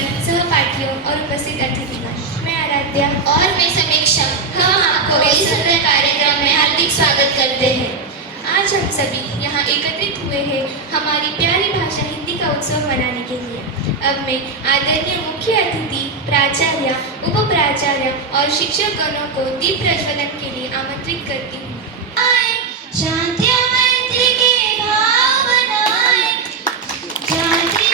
शिक्षकगण, सहपाठियों और उपस्थित अतिथिगण, मैं आराध्या और मैं समीक्षा, हम आपको इस सुंदर कार्यक्रम में हार्दिक स्वागत करते हैं। आज हम सभी यहाँ एकत्रित हुए हैं हमारी प्यारी भाषा हिंदी का उत्सव मनाने के लिए। अब मैं आदरणीय मुख्य अतिथि, प्राचार्य, उप प्राचार्य और शिक्षकगणों को दीप प्रज्वलन के लिए आमंत्रित करती हूँ। शांति मैत्री के भाव बनाए, शांति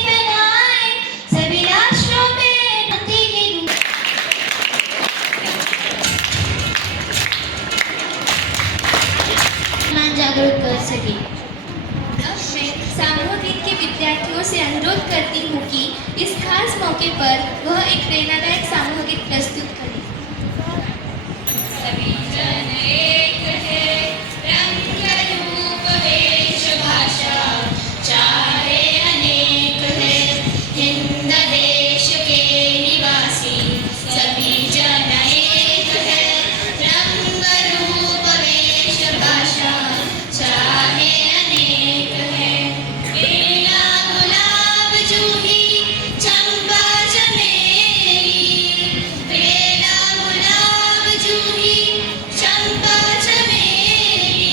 फैलाए सभी राष्ट्रों में शांति की जागरूक कर सके। अब मैं सामूहिक गीत के विद्यार्थियों से अनुरोध करती हूँ कि इस खास मौके पर वह एक प्रेरणादायक सामूहिक गीत प्रस्तुत करें। सभी जन एक है, रंग रूप वेश भाषा चाहे अनेक है, हिंद देश के निवासी सभी जन एक है, रंग रूप वेश भाषा चाहे अनेक है। बेला गुलाब जूही चंपा चमेली, बेला गुलाब जूही चंपा चमेली,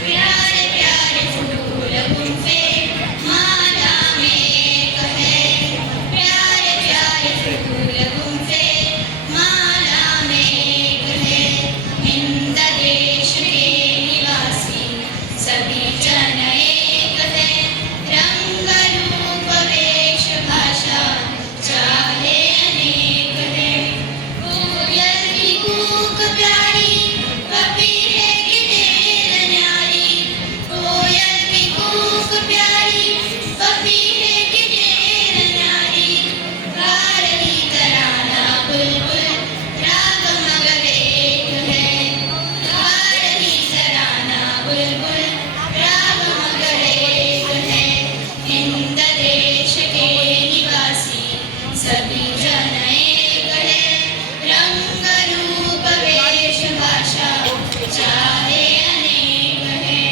प्यारे प्यारे फूल गुंफे माला में एक है, प्यारे प्यारे फूल गुंफे माला में एक है, हिंद देश के निवासी सभी जन एक है, रंग रूप वेश भाषा चाहे अनेक है। कोयल की कूक प्यारी, पपीहे की टेर न्यारी, कोयल की कूक प्यारी, पपीहे की टेर न्यारी, गा रही तराना बुलबुल राग मगर एक है, गा रही तराना बुलबुल राग मगर एक है, हिंद देश के निवासी सभी जन एक है, रंग रूप वेश भाषा चाहे अनेक है।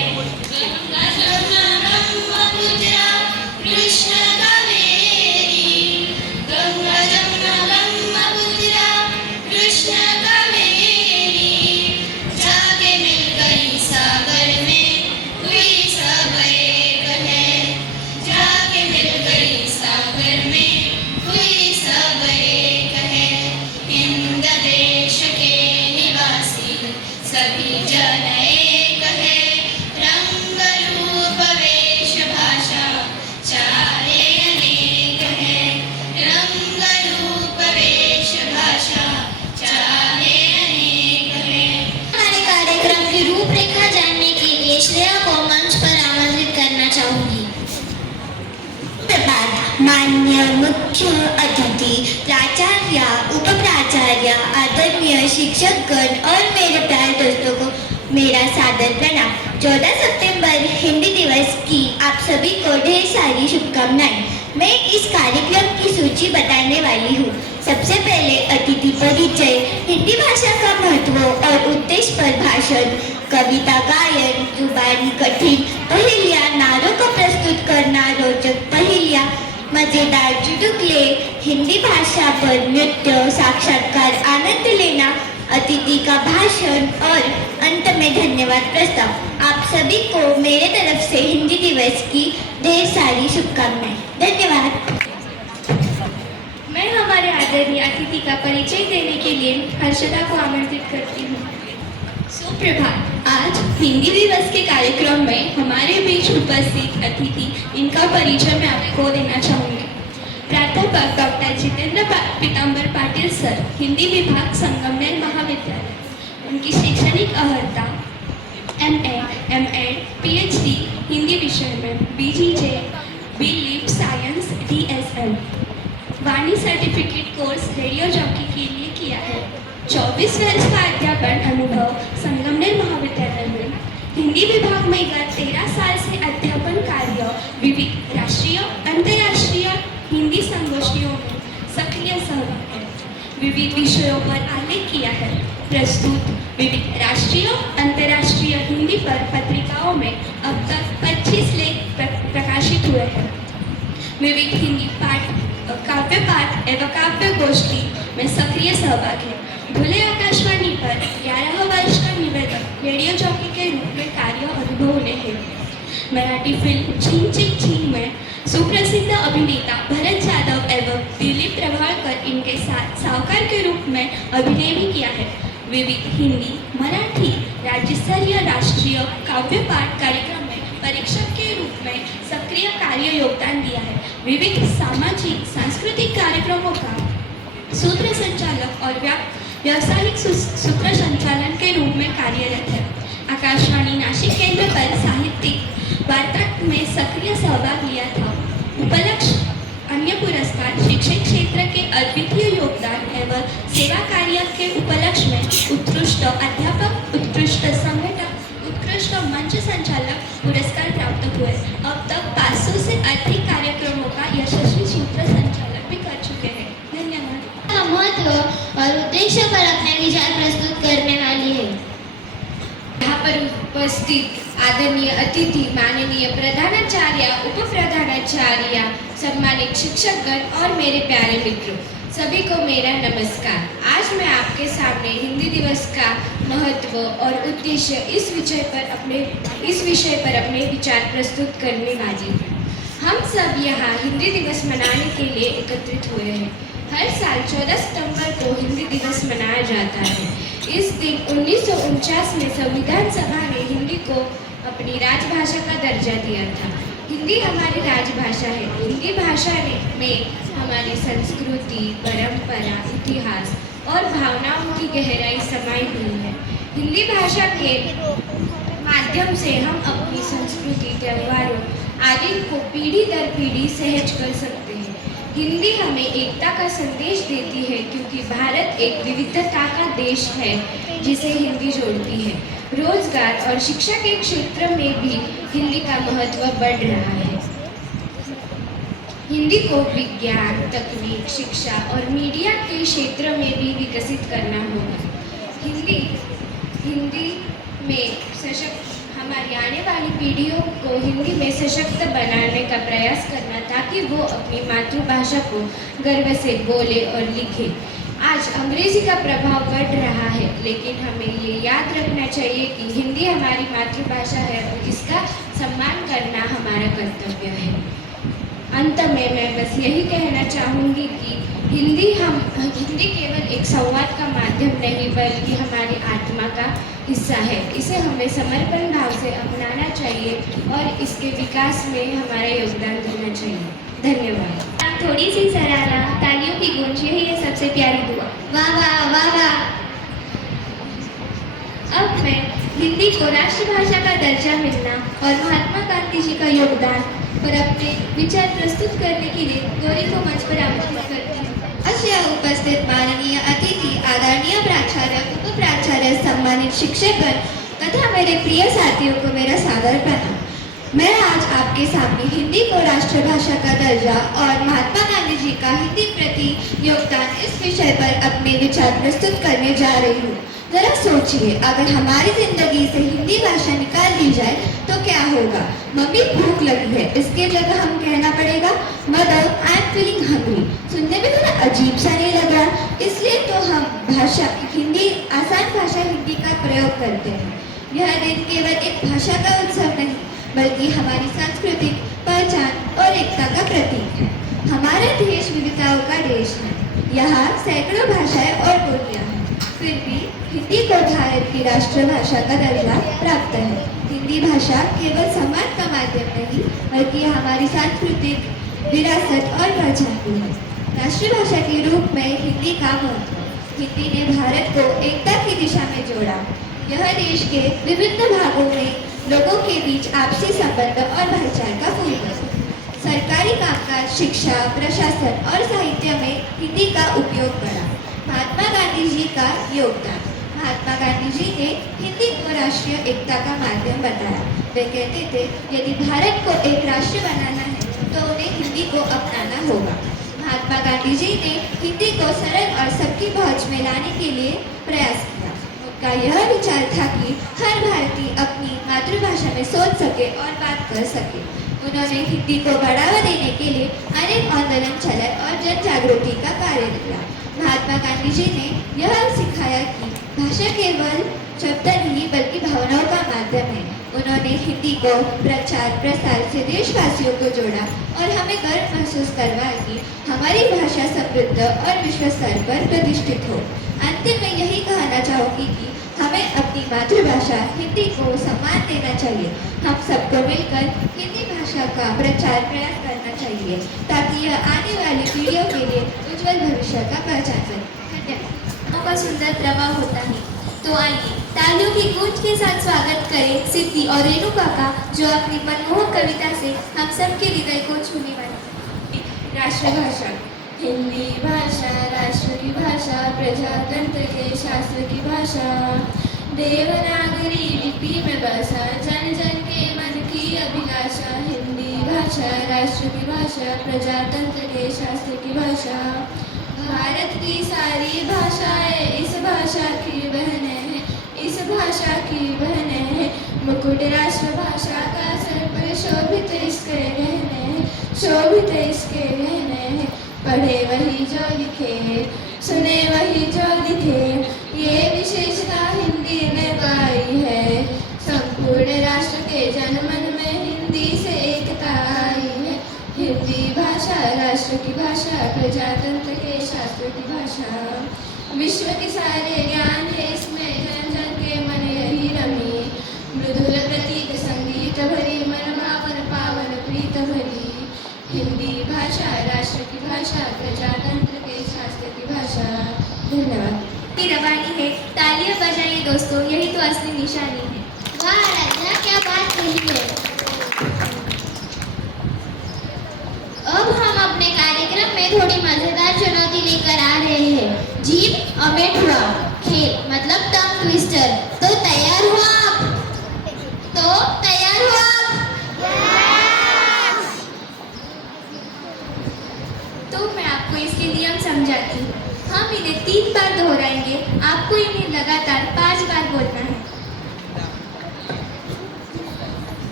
गंगा जमुना ब्रह्मपुत्रा कृष्ण कावेरी, गंगा जमुना ब्रह्मपुत्रा कृष्ण कावेरी, जाके मिल गई सागर में हुई सब एक है, जाके मिल गई सागर में हुई सब एक है, हिंद देश के निवासी सभी जन एक है, रंग रूप वेश भाषा चाहे अनेक है, रंग रूप वेश भाषा चाहे अनेक है। हमारे कार्यक्रम की रूपरेखा जानने के लिए श्रेया को मंच पर आमंत्रित करना चाहूंगी। प्रभात माननीय मुख्य अतिथि, प्राचार्य, उप प्राचार्य, आदरणीय शिक्षकगण और मेरे प्यारे दोस्तों को मेरा सादर प्रणाम। 14 सितंबर हिंदी दिवस की आप सभी को ढेर सारी शुभकामनाएं। मैं इस कार्यक्रम की सूची बताने वाली हूँ। सबसे पहले अतिथि परिचय, हिंदी भाषा का महत्व और उद्देश्य पर भाषण, कविता गायन, जुबानी कठिन पहेलियाँ, नारों को प्रस्तुत करना, रोचक पहेलियाँ, मजेदार चुटकुले, हिंदी भाषा पर नृत्य, साक्षात्कार आनंद लेना, अतिथि का भाषण और अंत में धन्यवाद प्रस्ताव। आप सभी को मेरे तरफ से हिंदी दिवस की ढेर सारी शुभकामनाएं। धन्यवाद। मैं हमारे आदरणीय अतिथि का परिचय देने के लिए हर्षदा को आमंत्रित करती हूँ। सुप्रभात। आज हिंदी दिवस के कार्यक्रम में हमारे बीच उपस्थित अतिथि, इनका परिचय मैं आपको देना चाहूँगी। प्राध्यापक डॉक्टर जितेंद्र पीताम्बर पाटिल सर, हिंदी विभाग, संगमनेर महाविद्यालय। उनकी शैक्षणिक अर्हता MA, MEd, PhD हिंदी विषय में, BGJ, B.Liv साइंस, DSL, वाणी सर्टिफिकेट कोर्स रेडियो जॉकी के लिए किया है। 24 वर्ष का अध्यापन अनुभव संगमनेर महाविद्यालय में। हिंदी विभाग में गत 13 साल से अध्यापन कार्य विविध राष्ट्रीय अंतर्राष्ट्रीय हिंदी संगोष्ठियों में सक्रिय सहभाग है। विविध विषयों पर आलेख किया है। प्रस्तुत विविध राष्ट्रीय अंतर्राष्ट्रीय हिंदी पर पत्रिकाओं में अब तक 25 लेख प्रकाशित हुए हैं। विविध हिंदी काव्य पाठ एवं काव्य गोष्ठी में सक्रिय सहभाग है। धुले आकाशवाणी पर 11 वर्ष का निवेदक रेडियो जॉकी के रूप में कार्य अनुभव उन्हें है। मराठी फिल्म छीन चिक छीन में सुप्रसिद्ध अभिनेता भरत जाधव एवं दिलीप प्रभाकर इनके साथ सावकार के रूप में अभिनय भी किया है। विविध हिंदी मराठी राज्य स्तरीय राष्ट्रीय काव्य पाठ कार्यक्रम में परीक्षक के रूप में सक्रिय कार्य योगदान दिया है। विविध सामाजिक सांस्कृतिक कार्यक्रमों का सूत्र संचालक और व्यावसायिक सूत्र संचालन के रूप में कार्यरत है। आकाशवाणी नासिक केंद्र पर साहित्यिक वार्ता में सक्रिय सहभाग लिया था। उपलक्ष्य अन्य पुरस्कार शिक्षण क्षेत्र के अद्वितीय योगदान एवं सेवा कार्य के उपलक्ष्य में उत्कृष्ट अध्यापक, उत्कृष्ट संगठक, उत्कृष्ट मंच संचालक पुरस्कार प्राप्त हुए। अब तक 500 से अधिक कार्यक्रमों का यशस्वी सूत्र संचालक भी कर चुके हैं। धन्यवाद। का महत्व और उद्देश्य पर अपने विचार प्रस्तुत करने वाली है। यहाँ पर उपस्थित आदरणीय अतिथि, माननीय प्रधानाचार्य, उप प्रधानाचार्य, सम्मानित शिक्षकगण और मेरे प्यारे मित्रों, सभी को मेरा नमस्कार। आज मैं आपके सामने हिंदी दिवस का महत्व और उद्देश्य इस विषय पर अपने विचार प्रस्तुत करने वाली हूँ। हम सब यहाँ हिंदी दिवस मनाने के लिए एकत्रित हुए हैं। हर साल 14 सितंबर को हिंदी दिवस मनाया जाता है। इस दिन 1949 में संविधान सभा ने हिंदी को अपनी राजभाषा का दर्जा दिया था। हिंदी हमारी राजभाषा है। हिंदी भाषा में हमारी संस्कृति, परंपरा, इतिहास और भावनाओं की गहराई समाई हुई है। हिंदी भाषा के माध्यम से हम अपनी संस्कृति, त्योहारों आदि को पीढ़ी दर पीढ़ी सहज कर सकते हैं। हिंदी हमें एकता का संदेश देती है, क्योंकि भारत एक विविधता का देश है जिसे हिंदी जोड़ती है। रोजगार और शिक्षा के क्षेत्र में भी हिंदी का महत्व बढ़ रहा है। हिंदी को विज्ञान, तकनीक, शिक्षा और मीडिया के क्षेत्र में भी विकसित करना होगा। हिंदी में हमारी आने वाली पीढ़ियों को हिंदी में सशक्त बनाने का प्रयास करना, ताकि वो अपनी मातृभाषा को गर्व से बोले और लिखे। आज अंग्रेजी का प्रभाव बढ़ रहा है, लेकिन हमें ये याद रखना चाहिए कि हिंदी हमारी मातृभाषा है और इसका सम्मान करना हमारा कर्तव्य है। अंत में मैं बस यही कहना चाहूँगी कि हिंदी केवल एक संवाद का माध्यम नहीं, बल्कि हमारी आत्मा का हिस्सा है। इसे हमें समर्पण भाव से अपनाना चाहिए और इसके विकास में हमारा योगदान देना चाहिए। धन्यवाद। थोड़ी सी सराहना, तालियों की गूंज, यही है सबसे प्यारी दुआ। वाह वाह वाह वाह। अब मैं हिंदी को राष्ट्रभाषा का दर्जा मिलना और महात्मा गांधी जी का योगदान पर अपने विचार प्रस्तुत करने के लिए गौरी को मंच पर आमंत्रित करती हूँ। अस्य उपस्थित माननीय अतिथि, आदरणीय प्राचार्य, उप प्राचार्य, सम्मानित शिक्षकगण तथा मेरे प्रिय साथियों को मेरा सादर प्रणाम। मैं आज आपके सामने हिंदी को राष्ट्रभाषा का दर्जा और महात्मा गांधी जी का हिंदी प्रति योगदान इस विषय पर अपने विचार प्रस्तुत करने जा रही हूँ। जरा सोचिए, अगर हमारी जिंदगी से हिंदी भाषा निकाल दी जाए तो क्या होगा। मम्मी भूख लगी है, इसके जगह हम कहना पड़ेगा mother I am feeling hungry. सुनने में थोड़ा अजीब सा नहीं लग रहा, इसलिए तो हम आसान भाषा हिंदी का प्रयोग करते हैं। यह दिन केवल एक भाषा का उत्सव नहीं, बल्कि हमारी सांस्कृतिक पहचान और एकता का प्रतीक है। हमारा देश विविधताओं का देश है। यहाँ सैकड़ों भाषाएं और बोलियां हैं, फिर भी हिंदी को भारत की राष्ट्रभाषा का दर्जा प्राप्त है। हिंदी भाषा केवल संवाद का माध्यम नहीं, बल्कि हमारी सांस्कृतिक विरासत और पहचान भी है। राष्ट्रभाषा के रूप में हिंदी का महत्व। हिंदी ने भारत को एकता की दिशा में जोड़ा। यह देश के विभिन्न भागों में लोगों के बीच आपसी संबंध और भाईचारे का फूल है। सरकारी कामकाज, शिक्षा, प्रशासन और साहित्य में हिंदी का उपयोग बढ़ा। महात्मा गांधी जी का योगदान। महात्मा गांधी जी ने हिंदी को राष्ट्रीय एकता का माध्यम बताया। वे कहते थे, यदि भारत को एक राष्ट्र बनाना है तो उन्हें हिंदी को अपनाना होगा। महात्मा गांधी जी ने हिंदी को सरल और सबकी पहुंच में लाने के लिए प्रयास किया। का यह विचार था कि हर भारतीय अपनी मातृभाषा में सोच सके और बात कर सके। उन्होंने हिंदी को बढ़ावा देने के लिए अनेक आंदोलन चलाए और जन जागृति का कार्य किया। महात्मा गांधी जी ने यह सिखाया कि भाषा केवल शब्द नहीं बल्कि भावनाओं का माध्यम है। उन्होंने हिंदी को प्रचार प्रसार से देशवासियों को जोड़ा और हमें गर्व महसूस करवाया कि हमारी भाषा समृद्ध और विश्व स्तर पर प्रतिष्ठित हो। अंतिम में यही कहना चाहूँगी कि हमें अपनी मातृभाषा हिंदी को सम्मान देना चाहिए। हम सबको मिलकर हिंदी भाषा का प्रचार प्रयास करना चाहिए ताकि यह आने वाली पीढ़ियों के लिए उज्जवल भविष्य का पहचान बने। धन्यवाद। का सुंदर प्रभाव होता है। तो आइए तालियों की गूंज के साथ स्वागत करें सिद्धि और रेणुका का, जो अपनी मनमोहक कविता से हम सबके हृदय को छूने वाली। राष्ट्रभाषा हिंदी भाषा राष्ट्र की भाषा, प्रजातंत्र के शास्त्र की भाषा, देवनागरी लिपि में बसा जन जन के मन की अभिलाषा। हिंदी भाषा राष्ट्र की भाषा, प्रजातंत्र के शास्त्र की भाषा, भारत की सारी भाषाएं इस भाषा की बहनें हैं, इस भाषा की बहनें हैं। मुकुट राष्ट्रभाषा का सर पर शोभित इसके गहने हैं, शोभित इसके गहने हैं। पढ़े वही जो लिखे, सुने वही जो लिखे, ये विशेषता हिंदी ने पाई है। संपूर्ण राष्ट्र के जनमन में हिंदी से एकता आई है। हिंदी भाषा राष्ट्र की भाषा, प्रजातंत्र के शास्त्र की भाषा, विश्व के सारे ज्ञान है इसमें, जन जन के मन यही रमी। मृदुल प्रतीक संगीत भरी, मन भावन पावन प्रीत भरी। हिंदी भाषा राष्ट्र की भाषा, प्रजातंत्र के शास्त्र की भाषा। धन्यवाद। रवानी है, तालियां बजाइए दोस्तों, यही तो असली निशानी है। वाह राजा, क्या बात कही है। अब हम अपने कार्यक्रम में थोड़ी मजेदार चुनौती लेकर आ रहे हैं। जीभ अमेठुआ खेल मतलब टंग ट्विस्टर। तो तैयार हो आप? तो तैयार हो आप? तो मैं आपको इसके नियम समझाती हूँ। हम इन्हें 3 बार दोहराएंगे, आपको इन्हें लगातार 5 बार बोलना है।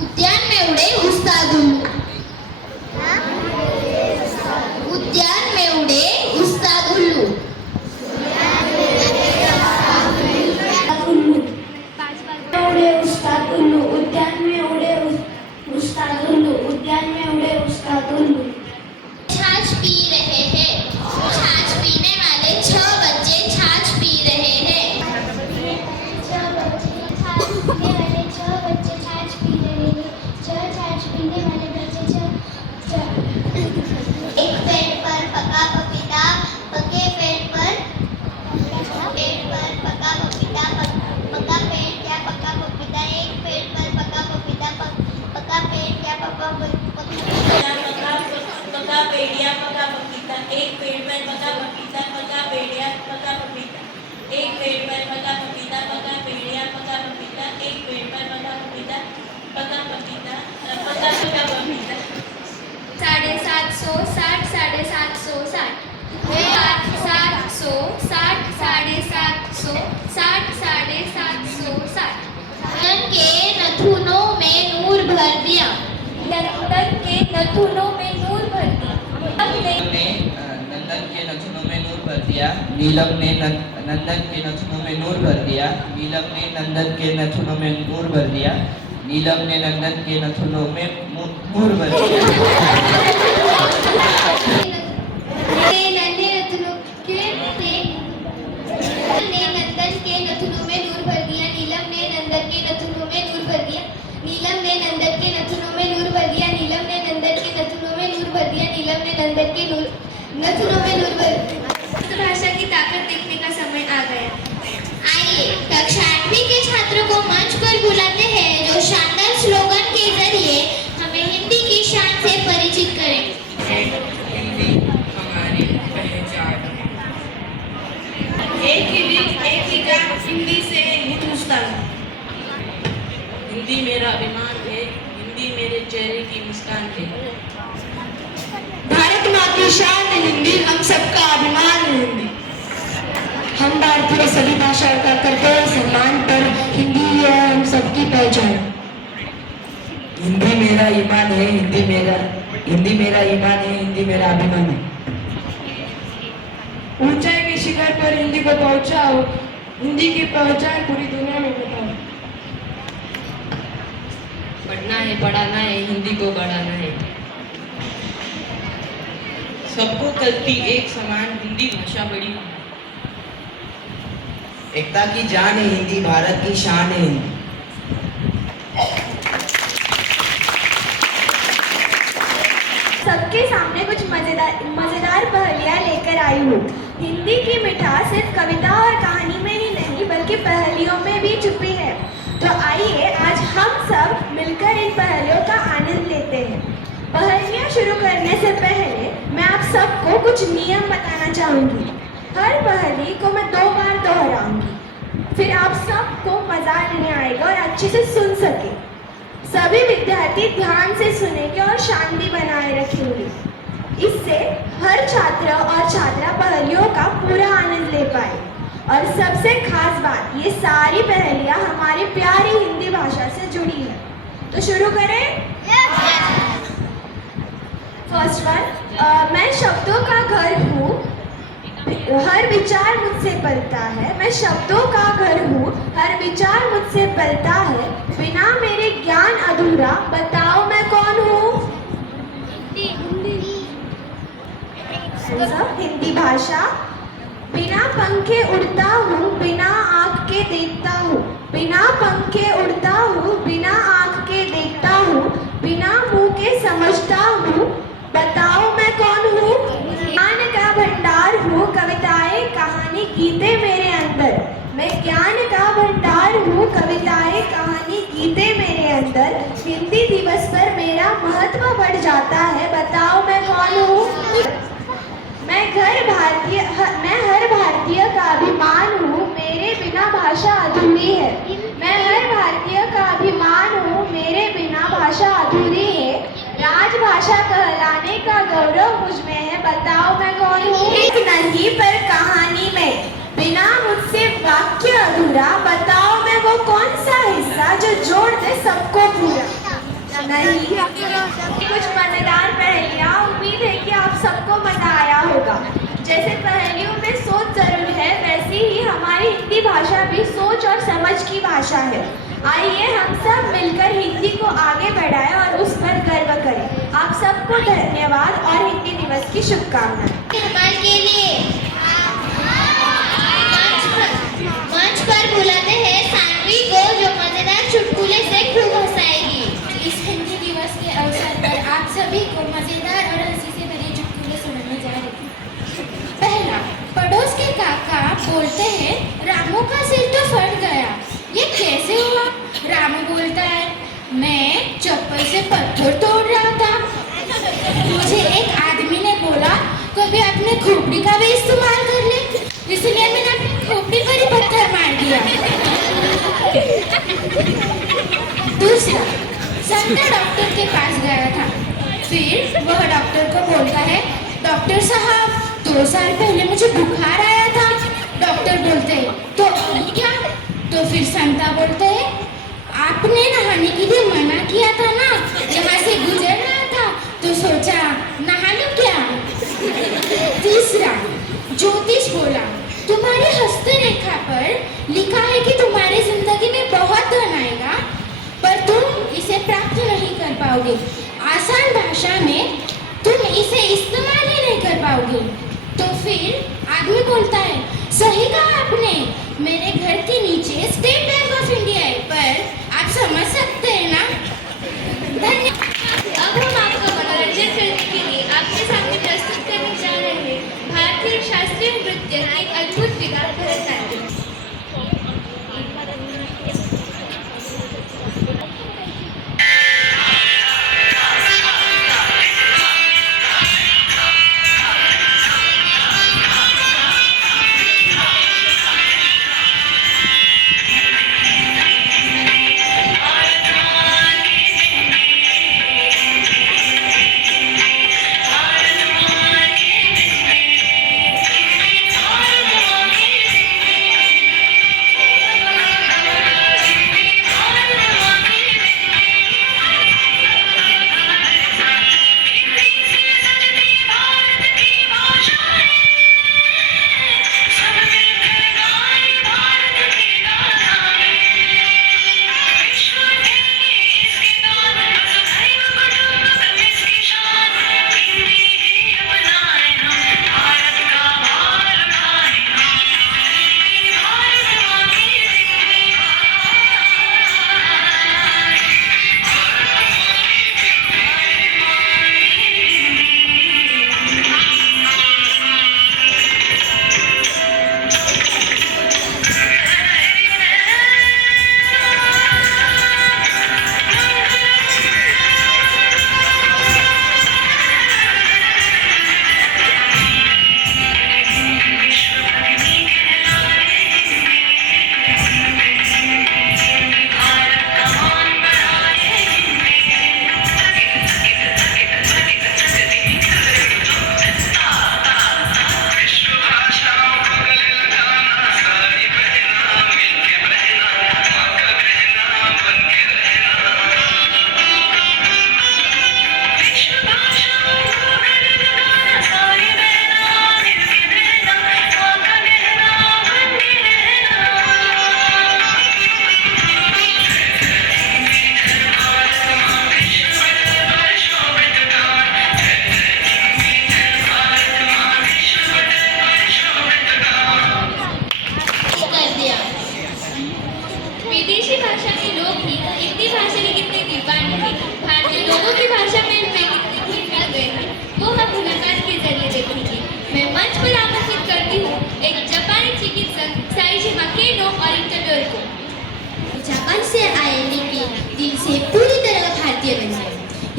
उद्यान में उड़े उस्ताद उल्लू। उद्यान में उड़े उस्ताद उल्लू। उड़े उस्ताद उल्लू, उद्यान में उड़े उस्ताद उल्लू, उद्यान में उड़े उस्ताद उल्लू। छाछ पी रहे हैं। छाछ पीने वाले 6 बच्चे छाछ पी रहे हैं। 6 बच्चे छाछ पीने वाले 6 बच्चे छाछ पी रहे हैं। 6 छाछ पीने वाले बच्चे 6। एक पेड़ पर पका पपीता, पके पेड़ पर पका पपीता, पका पेड़ क्या पका पपीता। एक पेड़ पर पका पपीता, पका पेड़ क्या पका पपीता। पका पेड़िया पका पपीता, एक पेड़ पर पका पपीता, पका पेड़िया पका पपीता। एक पेड़ पर पका पपीता, पका पेड़िया पका पपीता। एक पेड़ पर पका पपीता, पका पपीता, पका पका पपीता। 750, 60, 750, 60, 700, 60, 750, 60, 750, 60। नंदन के नथुनों में नूर भर दिया। नंदन के नथुनों में नूर भर दिया। नंदन के नथुनों में नूर भर दिया। नीलम ने नंदन के नथुनों में नूर भर दिया। नीलम ने नंदन के नथुनों में नूर भर दिया। नीलम ने नंदन के नथुनों में नूर भर दिया। नंदन के नथुनों में नूर भर दिया। नीलम ने नंदन के नथुनों में नूर भर दिया। नीलम ने नंदन के नथुनों में नूर भर दिया। नीलम ने नंदन के नथुनों में नूर भर दिया। नीलम ने नंदन के नथुनों में नूर भर दिया। भाषा की ताकत देखने का समय आ गया। आइए कक्षा 8वीं के छात्रों को मंच पर बुलाते हैं, जो शानदार स्लोगन के जरिए हमें हिंदी की शान से परिचित करें। हिंदी हमारी पहचान है। एक ही जान, हिंदी से हिंदुस्तान। हिंदी मेरा अभिमान है, हिंदी मेरे चेहरे की मुस्कान है। भारत माँ की शान हिंदी, हम सबका अभिमान है हिंदी। हम भारतीय सभी भाषाओं का करते हैं सम्मान, पर हिंदी है हम सबकी पहचान। हिंदी मेरा ईमान है, हिंदी मेरा ईमान है, हिंदी मेरा अभिमान है। ऊंचाई के शिखर पर हिंदी को पहुंचाओ, हिंदी की पहचान पूरी दुनिया में बताओ। पढ़ना है, पढ़ाना है, हिंदी को बढ़ाना है। सबको कलती एक समान, हिंदी भाषा बड़ी। एकता की जान है हिंदी, भारत की शान है हिंदी। सबके सामने कुछ मजेदार पहेलियाँ लेकर आई हूँ। हिंदी की मिठास सिर्फ कविता और कहानी में ही नहीं बल्कि पहेलियों में भी छुपी है। तो आइए आज हम सब मिलकर इन पहेलियों का आनंद लेते हैं। पहेलियाँ शुरू करने से पहले मैं आप सबको कुछ नियम बताना चाहूँगी। हर पहेली को मैं 2 बार दोहराऊंगी, फिर आप सबको मजा नहीं आएगा और अच्छे से सुन सके। सभी विद्यार्थी ध्यान से सुनेंगे और शांति बनाए रखेंगे। इससे हर छात्र और छात्रा पहेलियों का पूरा आनंद ले पाए। और सबसे खास बात, ये सारी पहेलियाँ हमारी प्यारी हिंदी भाषा से जुड़ी है। तो शुरू करें? फर्स्ट वन, मैं शब्दों का घर हूँ, हर विचार मुझसे पलता है। मैं शब्दों का घर हूँ, हर विचार मुझसे पलता है। बिना मेरे ज्ञान अधूरा, बताओ मैं कौन हूँ? हिंदी भाषा। बिना पंखे उड़ता हूँ, बिना आँख के देखता हूँ। बिना पंखे उड़ता हूँ, बिना आँख के देखता हूँ। बिना मुँह के समझता हूँ, बताओ मैं कौन हूँ? ज्ञान का भंडार हूँ, कविताएं कहानी गीते मेरे अंदर। मैं ज्ञान का भंडार हूँ, कविताएं कहानी गीते मेरे अंदर। हिंदी दिवस पर मेरा महत्व बढ़ जाता है, बताओ मैं कौन हूँ? मैं हर भारतीय का अभिमान हूँ, मेरे बिना भाषा अधूरी है। मैं हर भारतीय का अभिमान हूँ, मेरे बिना भाषा अधूरी है। राजभाषा कहलाने का गौरव मुझ में है, बताओ मैं कौन हूँ? नहीं पर कहानी में बिना मुझसे वाक्य अधूरा, बताओ मैं वो कौन सा हिस्सा जो जोड़ दे सबको पूरा? नहीं। कुछ मजेदार पहेलियाँ, उम्मीद है कि आप सबको मजा आया होगा। जैसे पहेलियों में सोच जरूर है, वैसे ही हमारी हिंदी भाषा भी सोच और समझ की भाषा है। आइए हम सब मिलकर हिंदी को आगे बढ़ाएं और उस पर गर्व करें। आप सबको धन्यवाद और हिंदी दिवस की शुभकामनाएं। हमारे के लिए मंच पर बुलाते हैं सानवी को, जो मजेदार चुटकुले से खूब हंसाएगी। इस हिंदी दिवस के अवसर पर आप सभी को मजेदार और हंसी से भरे चुटकुले सुनाने जा रही हूँ। पहला, पड़ोस के काका बोलते हैं, रामू का सिर तो फट गया, ये कैसे हुआ? रामू बोलता है, मैं चप्पल से पत्थर तोड़ रहा था, मुझे एक आदमी ने बोला कभी अपने खोपड़ी का भी इस्तेमाल कर ले, इसलिए मैंने अपनी खोपड़ी पर ही पत्थर मार दिया। दूसरा, संता डॉक्टर के पास गया था, फिर वह डॉक्टर को बोलता है, डॉक्टर साहब 2 साल पहले मुझे बुखार आया था। डॉक्टर बोलते हैं, तो अब क्या? तो फिर संता बोलते हैं, आपने नहाने के लिए मना किया था ना, यहाँ से गुजर रहा था तो सोचा नहा लो क्या? तीसरा, ज्योतिष बोला, तुम्हारी हस्तरेखा पर लिखा है कि तुम्हारी जिंदगी में बहुत धन आएगा, पर तुम इसे प्राप्त नहीं कर पाओगे। आसान भाषा में तुम इसे इस्तेमाल ही नहीं कर पाओगे। तो फिर आदमी बोलता है, सही कहा आपने, मेरे घर के नीचे स्टेट बैंक ऑफ इंडिया है, पर आप समझ सकते हैं ना? धन्यवाद। अब हम आपका मनोरंजन करने के लिए आपके सामने प्रस्तुत करने जा रहे हैं भारतीय शास्त्रीय नृत्य एक अद्भुत विधा भरतनाट्यम।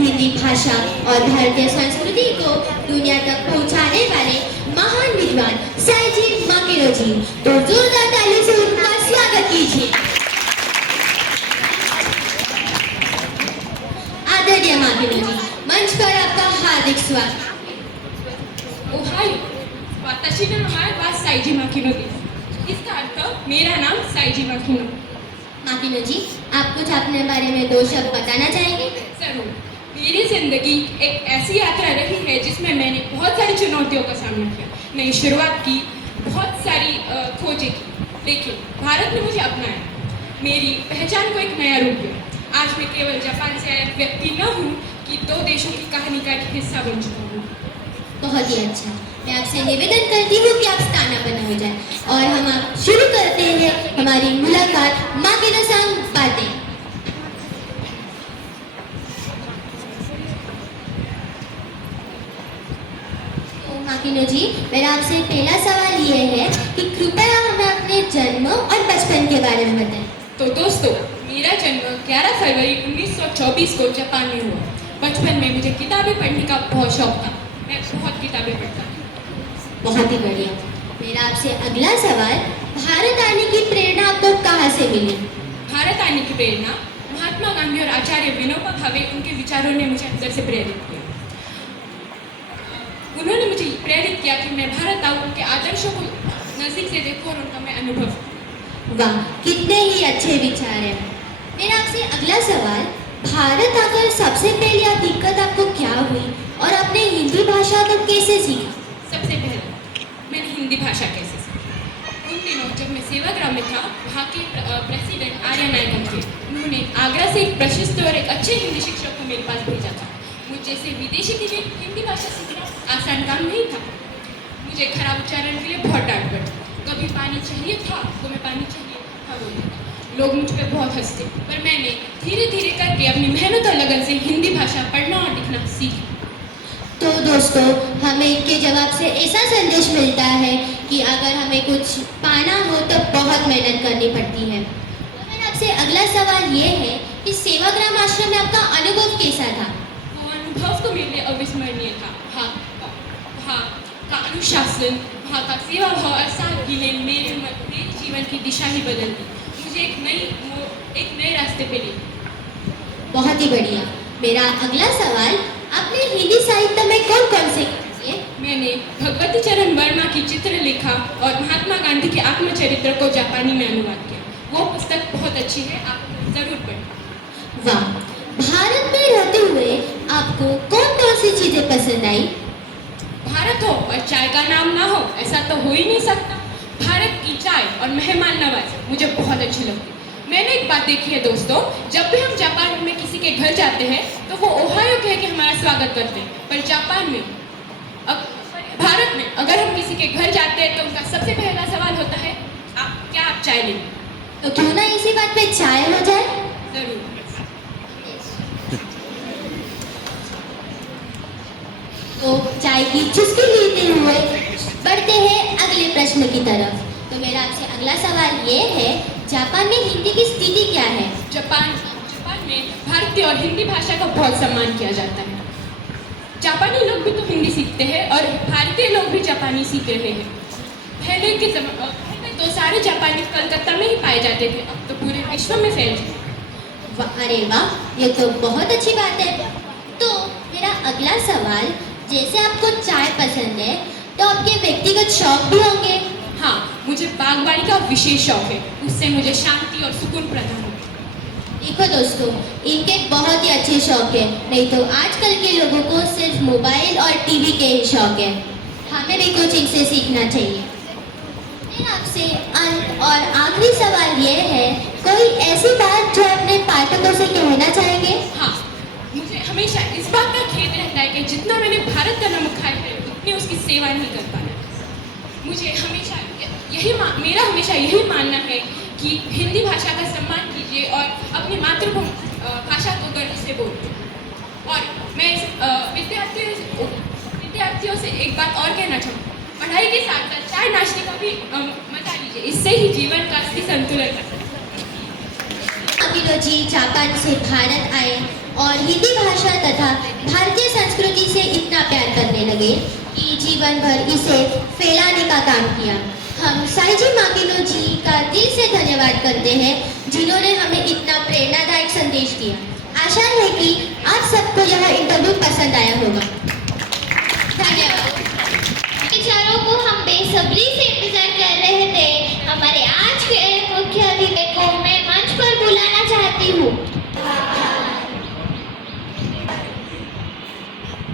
हिंदी भाषा और भारतीय संस्कृति को दुनिया तक पहुंचाने वाले महान विद्वान साईजी माकिनो जी। तो जोरदार ताली से उनका स्वागत कीजिए। आदरणीय माकिनो जी, मंच पर आपका हार्दिक स्वागत। ओहायो, वाताशी no namae wa Saiji Makino देsu। इसका अर्थ मेरा नाम साईजी माकिनो। माकिनो जी, आप कुछ अपने बारे में दो शब्द बताना चाहेंगे? जरूर। मेरी जिंदगी एक ऐसी यात्रा रही है जिसमें मैंने बहुत सारी चुनौतियों का सामना किया। मैंने शुरुआत की, बहुत सारी खोजें की, लेकिन भारत ने मुझे अपनाया, मेरी पहचान को एक नया रूप दिया। आज मैं केवल जापान से आया व्यक्ति न हूँ कि दो देशों की कहानी का एक हिस्सा बन चुका हूँ। बहुत ही अच्छा। मैं आपसे निवेदन करती हूँ कि आप स्थानापन्न हो जाएं और हम आप शुरू करते हैं हमारी मुलाकात माकिनो संग बातें। तो माकिनो जी, मेरा आपसे पहला सवाल ये है कि कृपया हमें अपने जन्म और बचपन के बारे में बताएं। तो दोस्तों, मेरा जन्म 11 फरवरी 1924 को जापान में हुआ। बचपन में मुझे किताबें पढ़ने का बहुत शौक था। मैं बहुत किताबें पढ़ता था। बहुत ही बढ़िया। मेरा आपसे अगला सवाल, भारत आने की प्रेरणा आपको कहाँ से मिली? भारत आने की प्रेरणा महात्मा गांधी और आचार्य विनोबा भावे, उनके विचारों ने मुझे अंदर से प्रेरित किया। उन्होंने मुझे प्रेरित किया कि मैं भारत आऊँ, उनके आदर्शों को नज़दीक से देखूँ और उनका मैं अनुभव करूँ। वाह, कितने ही अच्छे विचार हैं। मेरा आपसे अगला सवाल, भारत आकर सबसे पहली दिक्कत आपको क्या हुई और आपने हिंदी भाषा को कैसे सीखा? सबसे पहले मैंने हिंदी भाषा कैसे सीखी? उन दिनों जब मैं सेवाग्राम में था, वहाँ के प्रेसिडेंट आर्य नायक थे। उन्होंने आगरा से एक प्रशस्त और एक अच्छे हिंदी शिक्षक को मेरे पास भेजा था। मुझ जैसे विदेशी के लिए हिंदी भाषा सीखना आसान काम नहीं था। मुझे खराब उच्चारण के लिए बहुत डांट पड़ती। कभी पानी चाहिए था तो मैं पानी चाहिए था बोलती थी। लोग मुझ पर बहुत हंसते, पर मैंने धीरे धीरे करके अपनी मेहनत और लगन से हिंदी भाषा पढ़ना और लिखना सीखी। तो दोस्तों, हमें इनके जवाब से ऐसा संदेश मिलता है कि अगर हमें कुछ पाना हो तो बहुत मेहनत करनी पड़ती है। तो मेरा आपसे अगला सवाल ये है कि सेवाग्राम आश्रम में आपका अनुभव कैसा था? वो अनुभव तो मेरे लिए अविस्मरणीय था। वहाँ का अनुशासन, वहाँ का सेवा भाव और सादगी ने मेरे जीवन की दिशा ही बदल दी। मुझे एक नए रास्ते पे ले। बहुत ही बढ़िया। मेरा अगला सवाल, आपने हिंदी साहित्य में कौन कौन से किए? मैंने भगवती चरण वर्मा की चित्रलेखा और महात्मा गांधी के आत्मचरित्र को जापानी में अनुवाद किया। वो पुस्तक बहुत अच्छी है, आप जरूर पढ़ें। वाह, भारत में रहते हुए आपको कौन कौन सी चीजें पसंद आई? भारत हो और चाय का नाम ना हो, ऐसा तो हो ही नहीं सकता। भारत की चाय और मेहमान नवाजी मुझे बहुत अच्छी लगती है। मैंने एक बात देखी है दोस्तों, जब भी हम जापान में किसी के घर जाते हैं तो वो ओहायो कह के हमारा स्वागत करते हैं, पर जापान में भारत में अगर हम किसी के घर जाते हैं तो उनका सबसे पहला सवाल होता है, आप चाय लेंगे? तो क्यों ना इसी बात पे चाय हो जाए? जरूर। तो चाय की चुस्की लेते हुए बढ़ते हैं अगले प्रश्न की तरफ। तो मेरा आपसे अगला सवाल ये है, जापान में हिंदी की स्थिति क्या है? जापान में भारतीय और हिंदी भाषा का बहुत सम्मान किया जाता है। जापानी लोग भी तो हिंदी सीखते हैं और भारतीय लोग भी जापानी सीख रहे हैं। पहले तो सारे जापानी कलकत्ता में ही पाए जाते थे, अब तो पूरे विश्व में फैल चुके। अरे वाह, ये तो बहुत अच्छी बात है। तो मेरा अगला सवाल, जैसे आपको चाय पसंद है तो आपके व्यक्तिगत शौक भी होंगे? हाँ, मुझे बागवानी का विशेष शौक है। उससे मुझे शांति और सुकून प्रदान होता है। देखो दोस्तों, इनके बहुत ही अच्छे शौक है, नहीं तो आजकल के लोगों को सिर्फ मोबाइल और टीवी के ही शौक है। हमें भी कुछ इनसे सीखना चाहिए। मेरा आपसे अंत और आखिरी सवाल ये है, कोई ऐसी बात जो अपने पाठकों से कहना चाहेंगे? हाँ, मुझे हमेशा इस बात का खेद रहता है कि जितना मैंने भारत का नमक खाया है उतनी उसकी सेवा नहीं कर पाया। मुझे हमेशा मेरा हमेशा यही मानना है कि हिंदी भाषा का सम्मान कीजिए और अपनी मातृभाषा को गर्व से बोलिए। और मैं विद्यार्थियों से एक बात और कहना चाहूँगी, पढ़ाई के साथ साथ चाय नाश्ते का भी मजा लीजिए, इससे ही जीवन का असली संतुलन है। माकिनो जी जापान से भारत आए और हिंदी भाषा तथा करेंगे कि जीवन भर इसे फैलाने का काम किया। हम साईं जी माकिनो जी का दिल से धन्यवाद करते हैं जिन्होंने हमें इतना प्रेरणादायक संदेश दिया। आशा है कि आप सबको यह इंटरव्यू पसंद आया होगा। धन्यवाद। विचारों को हम बेसब्री से इंतजार कर रहे थे। हमारे आज के मुख्य अतिथि को मैं मंच पर बुलाना चाहती हूँ।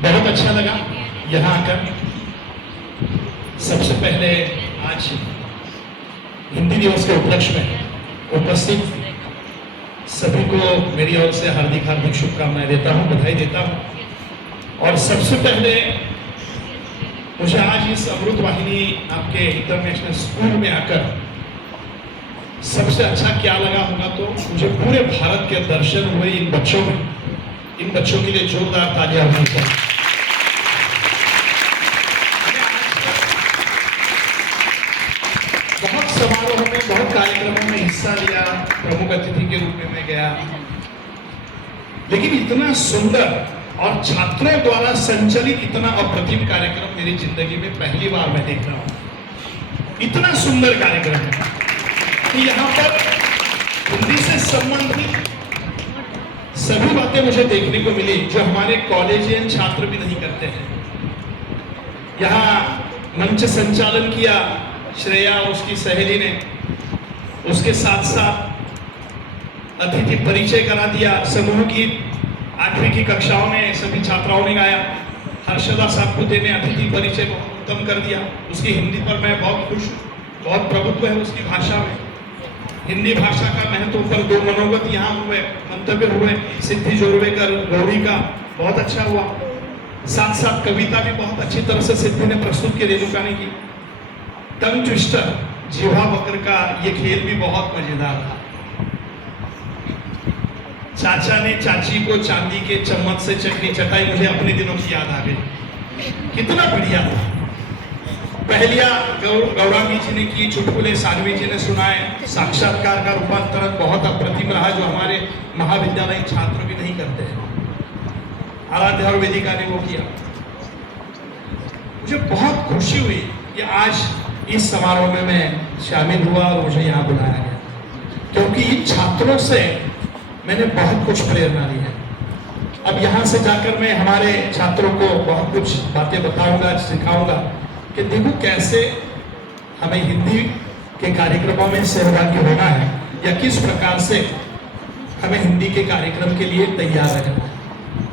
बहुत अच्छा लगा यहाँ आकर। सबसे पहले आज हिंदी दिवस के उपलक्ष्य में उपस्थित सभी को मेरी ओर से हार्दिक शुभकामनाएं देता हूँ, बधाई देता हूँ। और सबसे पहले मुझे आज इस अमृत वाहिनी आपके इंटरनेशनल स्कूल में आकर सबसे अच्छा क्या लगा होगा तो मुझे पूरे भारत के दर्शन हुए इन बच्चों में। इन बच्चों के लिए जोरदार तालियां होनी चाहिए। बहुत समारोह में, बहुत कार्यक्रमों में हिस्सा लिया, प्रमुख अतिथि के रूप में मैं गया, लेकिन इतना सुंदर और छात्रों द्वारा संचालित इतना अप्रतिम कार्यक्रम मेरी जिंदगी में पहली बार मैं देख रहा हूं। इतना सुंदर कार्यक्रम है कि यहाँ पर हिंदी से संबंधित सभी बातें मुझे देखने को मिली जो हमारे कॉलेजियन छात्र भी नहीं करते हैं। यहाँ मंच संचालन किया श्रेया और उसकी सहेली ने, उसके साथ साथ अतिथि परिचय करा दिया। समूह गीत 8वीं की कक्षाओं में सभी छात्राओं ने गाया। हर्षदा सातपुते ने अतिथि परिचय बहुत उत्तम कर दिया। उसकी हिंदी पर मैं बहुत खुश, बहुत प्रभुत्व है उसकी भाषा में। हिंदी भाषा का महत्व पर 2 मनोगत यहाँ हुए, मंतव्य हुए। सिद्धि जोरवेकर गौरी का बहुत अच्छा हुआ। साथ साथ कविता भी बहुत अच्छी तरह से सिद्धि ने प्रस्तुत की, रेणुका ने की। टंग ट्विस्टर, जीवा बकर का ये खेल भी बहुत मजेदार था। चाचा ने चाची को चांदी के चम्मच से चटनी चटाई, मुझे अपने दिनों की याद आ गई। कितना बढ़िया था। पहलिया गौरांगी जी ने की, चुटकुले सानवी जी ने सुनाए। साक्षात्कार का रूपांतरण बहुत अप्रतिम रहा जो हमारे महाविद्यालय छात्र भी नहीं करते हैं। आराध्या और वेदिका ने वो किया। मुझे बहुत खुशी हुई कि आज इस समारोह में मैं शामिल हुआ और मुझे यहाँ बुलाया गया, क्योंकि इन छात्रों से मैंने बहुत कुछ प्रेरणा ली है। अब यहाँ से जाकर मैं हमारे छात्रों को बहुत कुछ बातें बताऊंगा, सिखाऊंगा कि देखो कैसे हमें हिंदी के कार्यक्रमों में सहभागी होना है या किस प्रकार से हमें हिंदी के कार्यक्रम के लिए तैयार रहना है।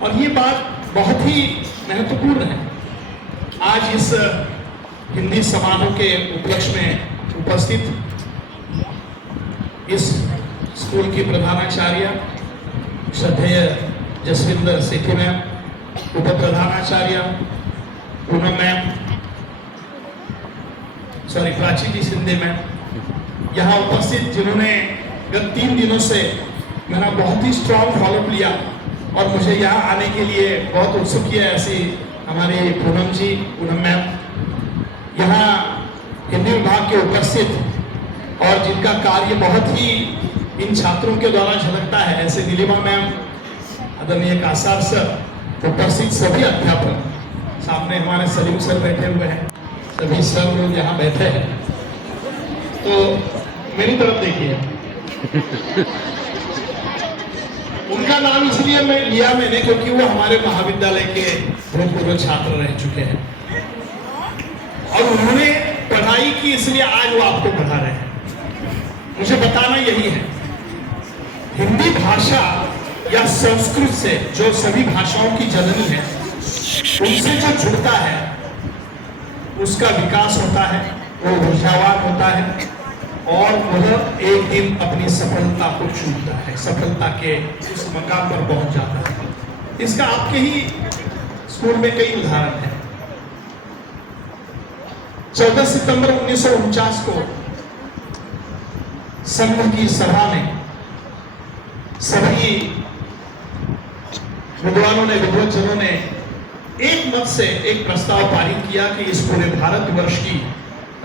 और ये बात बहुत ही महत्वपूर्ण है। आज इस हिंदी समारोह के उपलक्ष्य में उपस्थित इस स्कूल की प्रधानाचार्य श्रद्धेय जसविंदर सेठी मैम, उप प्रधानाचार्य पूनम मैम, प्राची जी शिंदे मैम, यहाँ उपस्थित जिन्होंने गत 3 दिनों से मेरा बहुत ही स्ट्रॉन्ग फॉलोअप लिया और मुझे यहाँ आने के लिए बहुत उत्सुक किया। ऐसी हमारी पूनम मैम यहाँ हिंदी विभाग के उपस्थित और जिनका कार्य बहुत ही इन छात्रों के द्वारा झलकता है, ऐसे नीलिमा मैम, आदरणीय कासार सर, उपस्थित सभी अध्यापक, सामने हमारे सलीम सर बैठे हुए हैं, सभी सर लोग यहाँ बैठे हैं। तो मेरी तरफ देखिए, उनका नाम इसलिए मैंने क्योंकि वो हमारे महाविद्यालय के भूतपूर्व छात्र रह चुके हैं और उन्होंने पढ़ाई की, इसलिए आज वो आपको पढ़ा रहे हैं। मुझे बताना यही है, हिंदी भाषा या संस्कृत से जो सभी भाषाओं की जननी है, उनसे जो जुड़ता है उसका विकास होता है, वो ऊर्जावान होता है और वह एक दिन अपनी सफलता को छूटता है, सफलता के उस मकाम पर पहुंच जाता है। इसका आपके ही स्कूल में कई उदाहरण हैं। 14 सितंबर 1949 को संघ की सभा में सभी विद्वानों ने, विद्वज्जनों ने एक मत से एक प्रस्ताव पारित किया कि इस पूरे भारतवर्ष की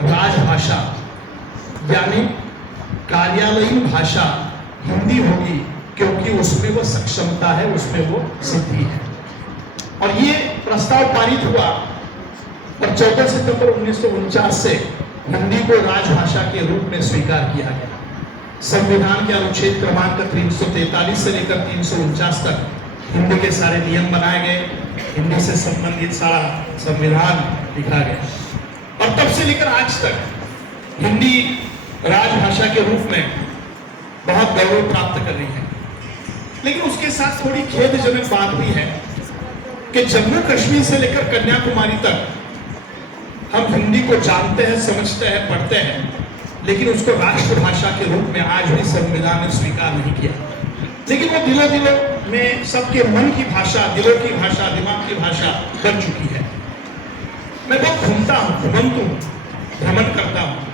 राजभाषा यानी कार्यालयीन भाषा हिंदी होगी, क्योंकि उसमें वो सक्षमता है, उसमें वो सिद्धि है। और ये प्रस्ताव पारित हुआ और 14 सितंबर 1949 से हिंदी को राजभाषा के रूप में स्वीकार किया गया। संविधान के अनुच्छेद क्रमांक 343 से लेकर 349 तक हिंदी के सारे नियम बनाए गए, हिंदी से संबंधित सारा संविधान लिखा गया और तब से लेकर आज तक हिंदी राजभाषा के रूप में बहुत गौरव प्राप्त कर रही है। लेकिन उसके साथ थोड़ी खेदजनक बात भी है कि जम्मू कश्मीर से लेकर कन्याकुमारी तक हम हिंदी को जानते हैं, समझते हैं, पढ़ते हैं, लेकिन उसको राष्ट्रभाषा के रूप में आज भी संविधान ने स्वीकार नहीं किया। लेकिन वो दिलों दिलों में सबके मन की भाषा, दिलों की भाषा, दिमाग की भाषा बन चुकी है। मैं बहुत घूमता हूँ, भ्रमण करता हूँ।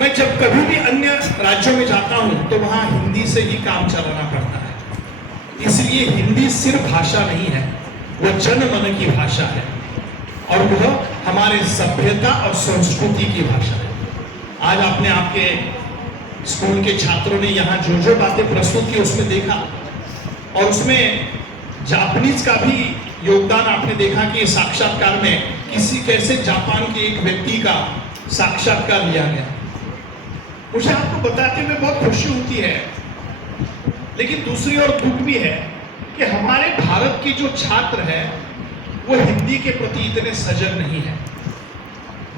मैं जब कभी भी अन्य राज्यों में जाता हूँ तो वहाँ हिंदी से ही काम चलाना पड़ता है। इसलिए हिंदी सिर्फ भाषा नहीं है, वो जन मन की भाषा है और वह हमारे सभ्यता और संस्कृति की भाषा है। आज आपने आपके स्कूल के छात्रों ने यहाँ जो बातें प्रस्तुत की उसमें देखा और उसमें जापानीज का भी योगदान आपने देखा कि साक्षात्कार में कैसे जापान के एक व्यक्ति का साक्षात्कार लिया गया। मुझे आपको बताते हुए बहुत खुशी होती है, लेकिन दूसरी ओर दुख भी है कि हमारे भारत के जो छात्र है वो हिंदी के प्रति इतने सजग नहीं है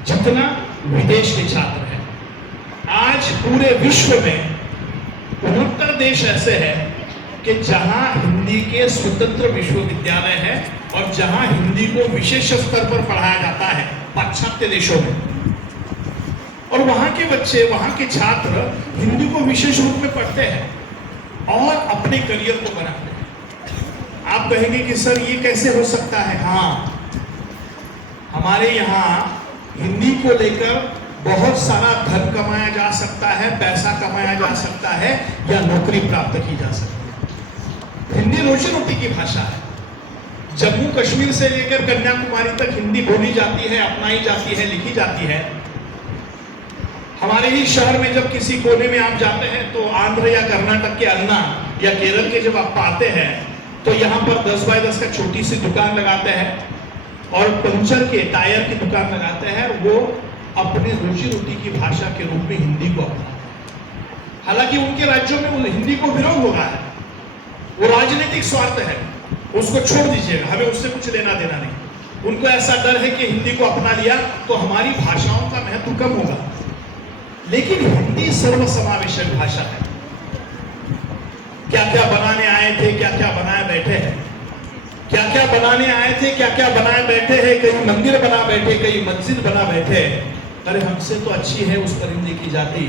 जितना विदेश के छात्र हैं। आज पूरे विश्व में 69 देश ऐसे हैं कि जहां हिंदी के स्वतंत्र विश्वविद्यालय है और जहां हिंदी को विशेष स्तर पर पढ़ाया जाता है पाश्चात्य देशों में, और वहां के बच्चे, वहां के छात्र हिंदी को विशेष रूप में पढ़ते हैं और अपने करियर को बनाते हैं। आप कहेंगे कि सर ये कैसे हो सकता है? हाँ, हमारे यहाँ हिंदी को लेकर बहुत सारा धन कमाया जा सकता है, पैसा कमाया जा सकता है या नौकरी प्राप्त की जा सकती है। हिंदी रोजी रोटी की भाषा है। जम्मू कश्मीर से लेकर कन्याकुमारी तक हिंदी बोली जाती है, अपनाई जाती है, लिखी जाती है। हमारे ही शहर में जब किसी कोने में आप जाते हैं तो आंध्र या कर्नाटक के अन्ना या केरल के जब आप पाते हैं तो यहाँ पर 10 बाय 10 का छोटी सी दुकान लगाते हैं और पंचर के टायर की दुकान लगाते हैं। वो अपने रोजी रोटी की भाषा के रूप में हिंदी को अपनाते हैं। हालांकि उनके राज्यों में हिंदी को विरोध हो रहा है, वो राजनीतिक स्वार्थ है, उसको छोड़ दीजिएगा, हमें उससे कुछ लेना देना नहीं। उनको ऐसा डर है कि हिंदी को अपना लिया तो हमारी भाषाओं का महत्व कम होगा। लेकिन हिंदी सर्वसमावेशक भाषा है। क्या क्या बनाने आए थे, क्या क्या बनाए बैठे हैं, क्या क्या बनाने आए थे, क्या क्या बनाए बैठे हैं। कहीं मंदिर बना बैठे, कहीं मस्जिद बना बैठे। अरे हमसे तो अच्छी है उस परिंदे की जाति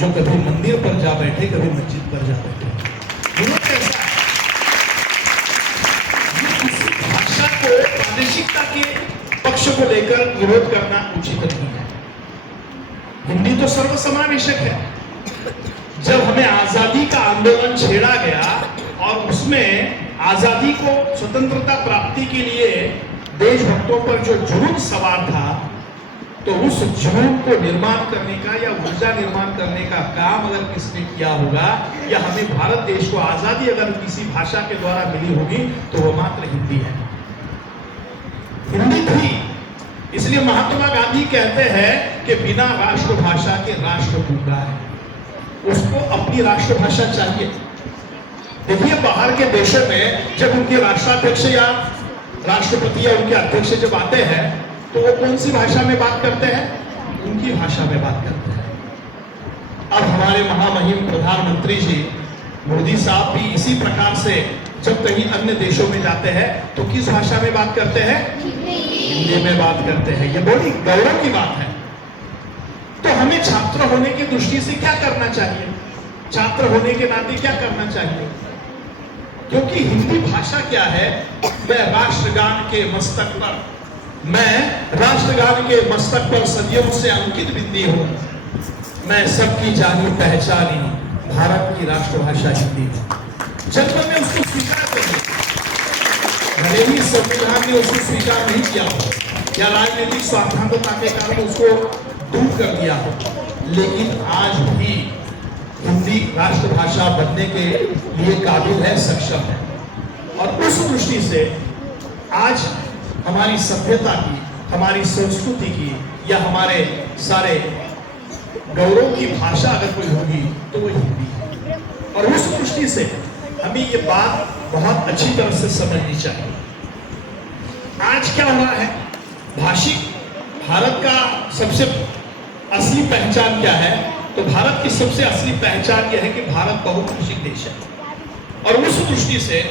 जो कभी मंदिर पर जा बैठे, कभी मस्जिद पर जा बैठे। कैसा भाषा को, प्रादेशिकता के पक्ष को लेकर विरोध करना उचित नहीं है। हिंदी तो सर्वसमावेशक है। जब हमें आजादी का आंदोलन छेड़ा गया और उसमें आजादी को, स्वतंत्रता प्राप्ति के लिए देशभक्तों पर जो जुनून सवार था, तो उस जुनून को निर्माण करने का या ऊर्जा निर्माण करने का काम अगर किसने किया होगा या हमें भारत देश को आजादी अगर किसी भाषा के द्वारा मिली होगी तो वो मात्र हिंदी है। हिंदी थी, इसलिए महात्मा गांधी कहते हैं कि बिना राष्ट्रभाषा के राष्ट्र गूंगा है। उसको अपनी राष्ट्रभाषा चाहिए। देखिए बाहर के देशों में जब उनके राष्ट्राध्यक्ष या राष्ट्रपति या उनके अध्यक्ष जब आते हैं तो वो कौन सी भाषा में बात करते हैं? उनकी भाषा में बात करते हैं। अब हमारे महामहिम प्रधानमंत्री जी मोदी साहब भी इसी प्रकार से जब कहीं अन्य देशों में जाते हैं तो किस भाषा में बात करते हैं? हिंदी में बात करते हैं। ये बड़ी गौरव की बात है। तो हमें छात्र होने की दृष्टि से क्या करना चाहिए? छात्र होने के नाते क्या करना चाहिए? क्योंकि हिंदी भाषा क्या है? मैं राष्ट्रगान के मस्तक पर सदियों से अंकित बिंदी हूं। मैं सबकी जानी पहचानी भारत की राष्ट्रभाषा हिंदी है। जन्म में उसको स्वीकार करिए, भले ही संविधान ने उसको स्वीकार नहीं किया हो या राजनीतिक स्वार्थांतता के कारण उसको दूर कर दिया हो, लेकिन आज भी हिंदी राष्ट्रभाषा बनने के लिए काबिल है, सक्षम है। और उस दृष्टि से आज हमारी सभ्यता की, हमारी संस्कृति की या हमारे सारे गौरव की भाषा अगर कोई होगी तो वो हिंदी है। और उस दृष्टि से हमें ये बात बहुत अच्छी तरह से समझनी चाहिए। आज क्या हो रहा है, भाषिक भारत का सबसे असली पहचान क्या है? तो भारत की सबसे असली पहचान यह है कि भारत बहुभाषिक देश है और उस दृष्टि से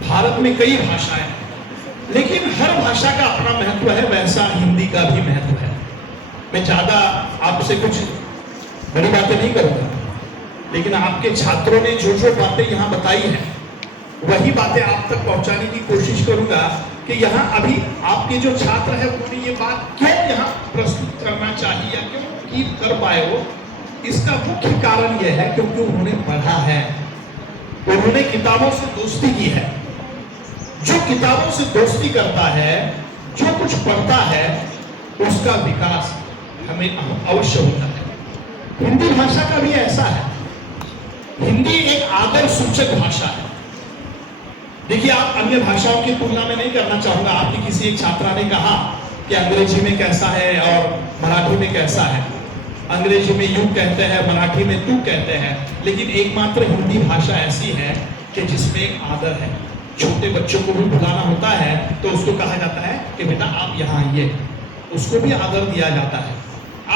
भारत में कई भाषाएं हैं, लेकिन हर भाषा का अपना महत्व है, वैसा हिंदी का भी महत्व है। मैं ज्यादा आपसे कुछ बड़ी बातें नहीं करूंगा, लेकिन आपके छात्रों ने जो जो बातें यहाँ बताई हैं वही बातें आप तक पहुंचाने की कोशिश करूंगा कि यहाँ अभी आपके जो छात्र हैं उन्होंने ये बात क्यों यहाँ प्रस्तुत करना चाहिए या क्यों की कर पाए वो, इसका मुख्य कारण यह है क्योंकि उन्होंने पढ़ा है, उन्होंने किताबों से दोस्ती की है। जो किताबों से दोस्ती करता है, जो कुछ पढ़ता है, उसका विकास हमें अवश्य होता है। हिंदी भाषा का भी ऐसा है, हिंदी एक आदर सूचक भाषा है। देखिए, आप अन्य भाषाओं की तुलना में नहीं करना चाहूंगा। आपकी किसी एक छात्रा ने कहा कि अंग्रेजी में कैसा है और मराठी में कैसा है। अंग्रेजी में यू कहते हैं, मराठी में तू कहते हैं, लेकिन एकमात्र हिंदी भाषा ऐसी है कि जिसमें एक आदर है। छोटे बच्चों को भी बुलाना होता है तो उसको कहा जाता है कि बेटा आप यहाँ आइए, उसको भी आदर दिया जाता है,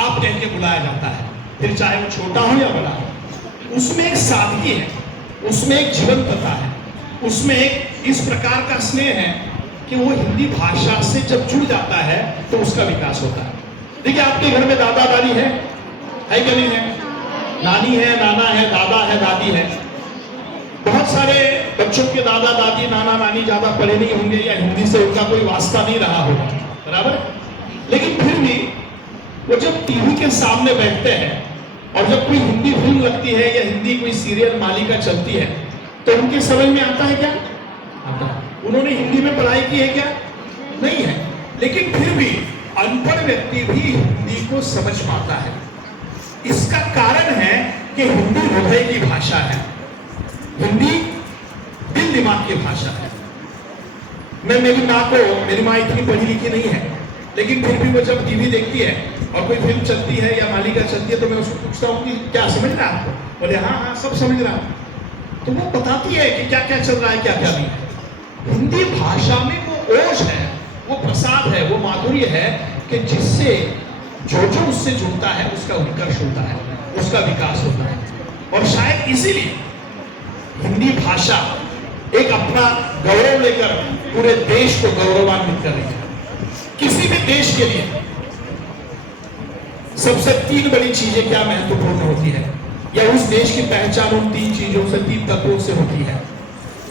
आप कह के बुलाया जाता है, फिर चाहे वो छोटा हो या बड़ा हो। उसमें एक सादगी है, उसमें एक जीवंतता है, उसमें एक इस प्रकार का स्नेह है कि वो हिंदी भाषा से जब जुड़ जाता है तो उसका विकास होता है। देखिए, आपके घर में दादा दादी है कि नहीं है? नानी है, नाना है, दादा है, दादी है। बहुत सारे बच्चों के दादा दादी नाना नानी ज्यादा पढ़े नहीं होंगे या हिंदी से उनका कोई वास्ता नहीं रहा होगा, बराबर। लेकिन फिर भी वो जब टीवी के सामने बैठते हैं और जब कोई हिंदी फिल्म लगती है या हिंदी कोई सीरियल मालिका चलती है तो उनके समझ में आता है क्या? आता है। उन्होंने हिंदी में पढ़ाई की है क्या? नहीं है, लेकिन फिर भी अनपढ़ व्यक्ति भी हिंदी को समझ पाता है। इसका कारण है कि हिंदी हृदय की भाषा है, हिंदी दिल दिमाग की भाषा है। मेरी माँ इतनी पढ़ी लिखी नहीं है, लेकिन फिर भी वो जब टीवी देखती है और कोई फिल्म चलती है या मालिका चलती है तो मैं उसको पूछता हूँ कि क्या समझ रहा है आपको? बोले हाँ हाँ सब समझ रहा है। तो वो बताती है कि क्या क्या चल रहा है, क्या क्या नहीं है। हिंदी भाषा में वो ओज है, वो प्रसाद है, वो माधुर्य है कि जिससे जो जो उससे जुड़ता है उसका उत्कर्ष होता है, उसका विकास होता है। और शायद इसीलिए हिंदी भाषा एक अपना गौरव लेकर पूरे देश को गौरवान्वित कर रही है। किसी भी देश के लिए सबसे तीन बड़ी चीजें क्या महत्वपूर्ण होती है, या उस देश की पहचान उन तीन चीजों से, तीन तत्वों से होती है।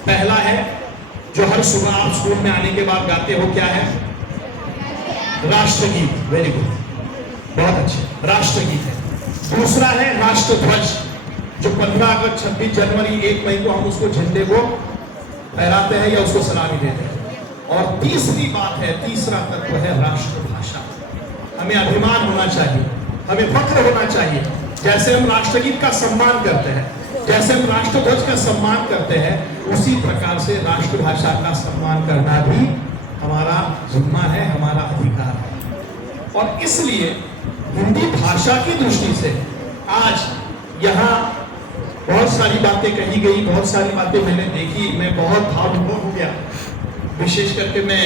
पहला है जो हर सुबह आप स्कूल में आने के बाद गाते हो, क्या है? राष्ट्रगीत। वेरी गुड, बहुत अच्छे, राष्ट्रगीत है। दूसरा है राष्ट्रध्वज, जो 15 अगस्त, 26 जनवरी, 1 मई को हम उसको झंडे को फहराते हैं या उसको सलामी देते हैं। और तीसरी बात है, तीसरा तत्व है राष्ट्रभाषा। हमें अभिमान होना चाहिए, हमें फख्र होना चाहिए। जैसे हम राष्ट्रगीत का सम्मान करते हैं, जैसे हम राष्ट्रध्वज का सम्मान करते हैं, उसी प्रकार से राष्ट्रभाषा का सम्मान करना भी हमारा जिम्मा है, हमारा अधिकार है। और इसलिए हिंदी भाषा की दृष्टि से आज यहाँ बहुत सारी बातें कही गई, बहुत सारी बातें मैंने देखी, मैं बहुत भावुक हो गया। विशेष करके मैं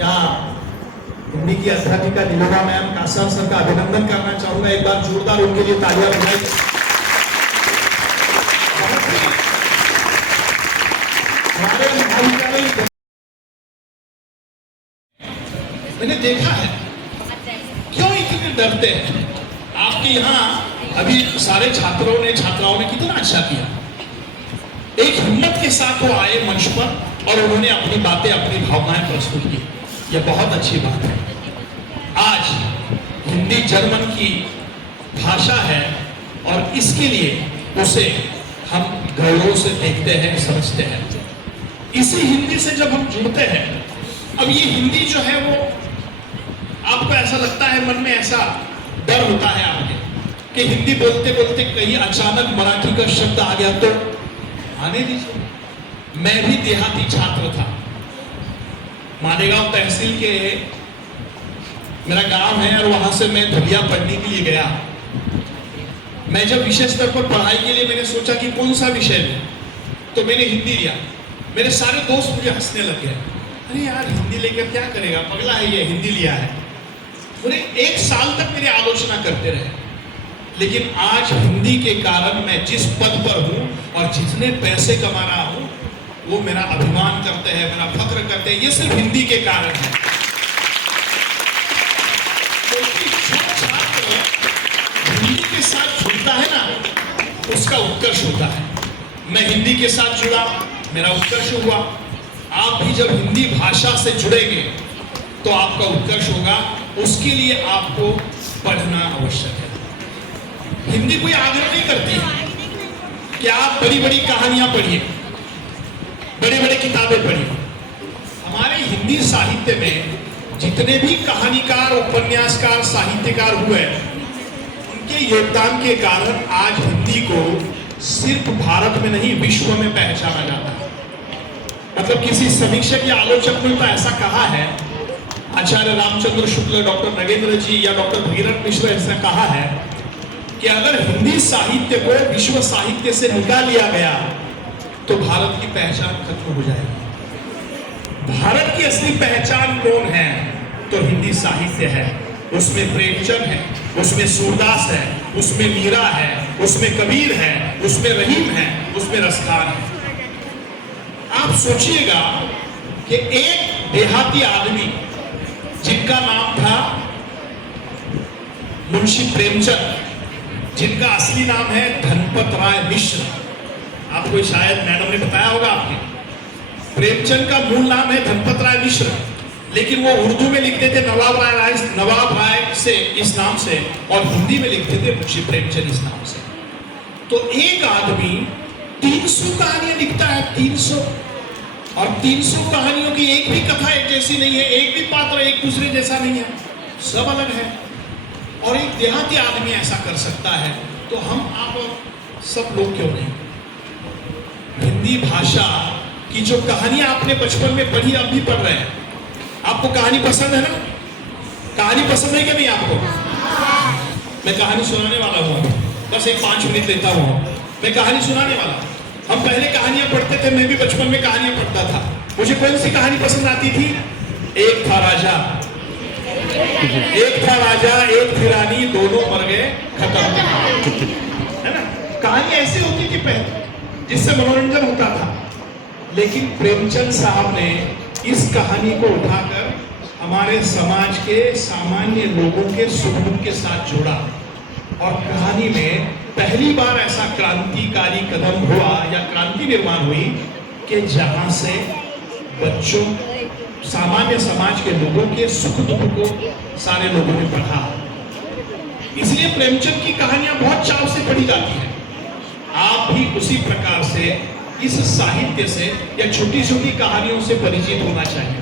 यहाँ हिंदी की अध्यापिका नीलोमा मैम कासार सर का अभिनंदन करना चाहूंगा। एक बार जोरदार उनके लिए तालियां बजाइए। मैंने देखा है क्यों इतने डरते हैं। आपके यहाँ अभी सारे छात्राओं ने कितना अच्छा किया। एक हिम्मत के साथ वो आए मंच पर और उन्होंने अपनी बातें, अपनी भावनाएं प्रस्तुत की। यह बहुत अच्छी बात है। आज हिंदी जर्मन की भाषा है और इसके लिए उसे हम गौरव से देखते हैं, समझते हैं। इसी हिंदी से जब हम जुड़ते हैं, अब ये हिंदी जो है वो आपको ऐसा लगता है, मन में ऐसा डर होता है आपके कि हिंदी बोलते बोलते कहीं अचानक मराठी का शब्द आ गया तो आने दीजिए। मैं भी देहाती छात्र था, मालेगांव तहसील के मेरा गांव है और वहां से मैं धुलिया पढ़ने के लिए गया। मैं जब विषय स्तर पर पढ़ाई के लिए मैंने सोचा कि कौन सा विषय लूं, तो मैंने हिंदी लिया। मेरे सारे दोस्त मुझे हंसने लग गए, अरे यार हिंदी लेकर क्या करेगा, पगला है ये, हिंदी लिया है। पूरे 1 साल तक मेरी आलोचना करते रहे, लेकिन आज हिंदी के कारण मैं जिस पद पर हूं और जितने पैसे कमा रहा हूं, वो मेरा अभिमान करते हैं, मेरा फख्र करते हैं। ये सिर्फ हिंदी के कारण है। क्योंकि जो छात्र हिंदी के साथ जुड़ता है ना, उसका उत्कर्ष होता है। मैं हिंदी के साथ जुड़ा, मेरा उत्कर्ष हुआ। आप भी जब हिंदी भाषा से जुड़ेंगे तो आपका उत्कर्ष होगा। उसके लिए आपको पढ़ना आवश्यक है। हिंदी कोई आग्रह नहीं करती है कि आप बड़ी बड़ी कहानियां पढ़िए, बड़े बड़े किताबें पढ़िए। हमारे हिंदी साहित्य में जितने भी कहानीकार, उपन्यासकार, साहित्यकार हुए, उनके योगदान के कारण आज हिंदी को सिर्फ भारत में नहीं, विश्व में पहचाना जाता है। मतलब किसी समीक्षक या आलोचक ने तो ऐसा कहा है, आचार्य रामचंद्र शुक्ल, डॉक्टर नगेंद्र जी या डॉक्टर भगीरथ मिश्र ऐसा कहा है कि अगर हिंदी साहित्य को विश्व साहित्य से निकाल लिया गया तो भारत की पहचान खत्म हो जाएगी। भारत की असली पहचान कौन है? तो हिंदी साहित्य है। उसमें प्रेमचंद है, उसमें सूरदास है, उसमें मीरा है, उसमें कबीर है, उसमें रहीम है, उसमें रसखान है। आप सोचिएगा कि एक देहाती आदमी जिनका नाम था मुंशी प्रेमचंद, जिनका असली नाम है धनपत राय मिश्र, आपको शायद मैडम ने बताया होगा आपके, प्रेमचंद का मूल नाम है धनपत राय मिश्र, लेकिन वो उर्दू में लिखते थे नवाब राय से इस नाम से, और हिंदी में लिखते थे मुंशी प्रेमचंद इस नाम से। तो एक आदमी 300 कहानियां लिखता है, 300, और 300 कहानियों की एक भी कथा एक जैसी नहीं है, एक भी पात्र एक दूसरे जैसा नहीं है, सब अलग है। और एक देहाती आदमी ऐसा कर सकता है, तो हम आप सब लोग क्यों नहीं? हिंदी भाषा की जो कहानियां आपने बचपन में पढ़ी, अब भी पढ़ रहे हैं। आपको कहानी पसंद है ना? कहानी पसंद है कि नहीं आपको? मैं कहानी सुनाने वाला हूँ, बस एक 5 मिनट लेता हूँ। मैं कहानी सुनाने वाला। हम पहले कहानियां पढ़ते थे, मैं भी बचपन में कहानियां पढ़ता था। मुझे कौन सी कहानी पसंद आती थी? एक था राजा, एक थी रानी, दोनों मर गए, खत्म, है ना? कहानी ऐसी होती थी पहले, जिससे मनोरंजन होता था। लेकिन प्रेमचंद साहब ने इस कहानी को उठाकर हमारे समाज के सामान्य लोगों के सुख दुख के साथ जोड़ा, और कहानी में पहली बार ऐसा क्रांतिकारी कदम हुआ या क्रांति निर्माण हुई कि जहां से बच्चों, सामान्य समाज के लोगों के सुख दुख को सारे लोगों ने पढ़ा। इसलिए प्रेमचंद की कहानियां बहुत चाव से पढ़ी जाती हैं। आप भी उसी प्रकार से इस साहित्य से या छोटी छोटी कहानियों से परिचित होना चाहिए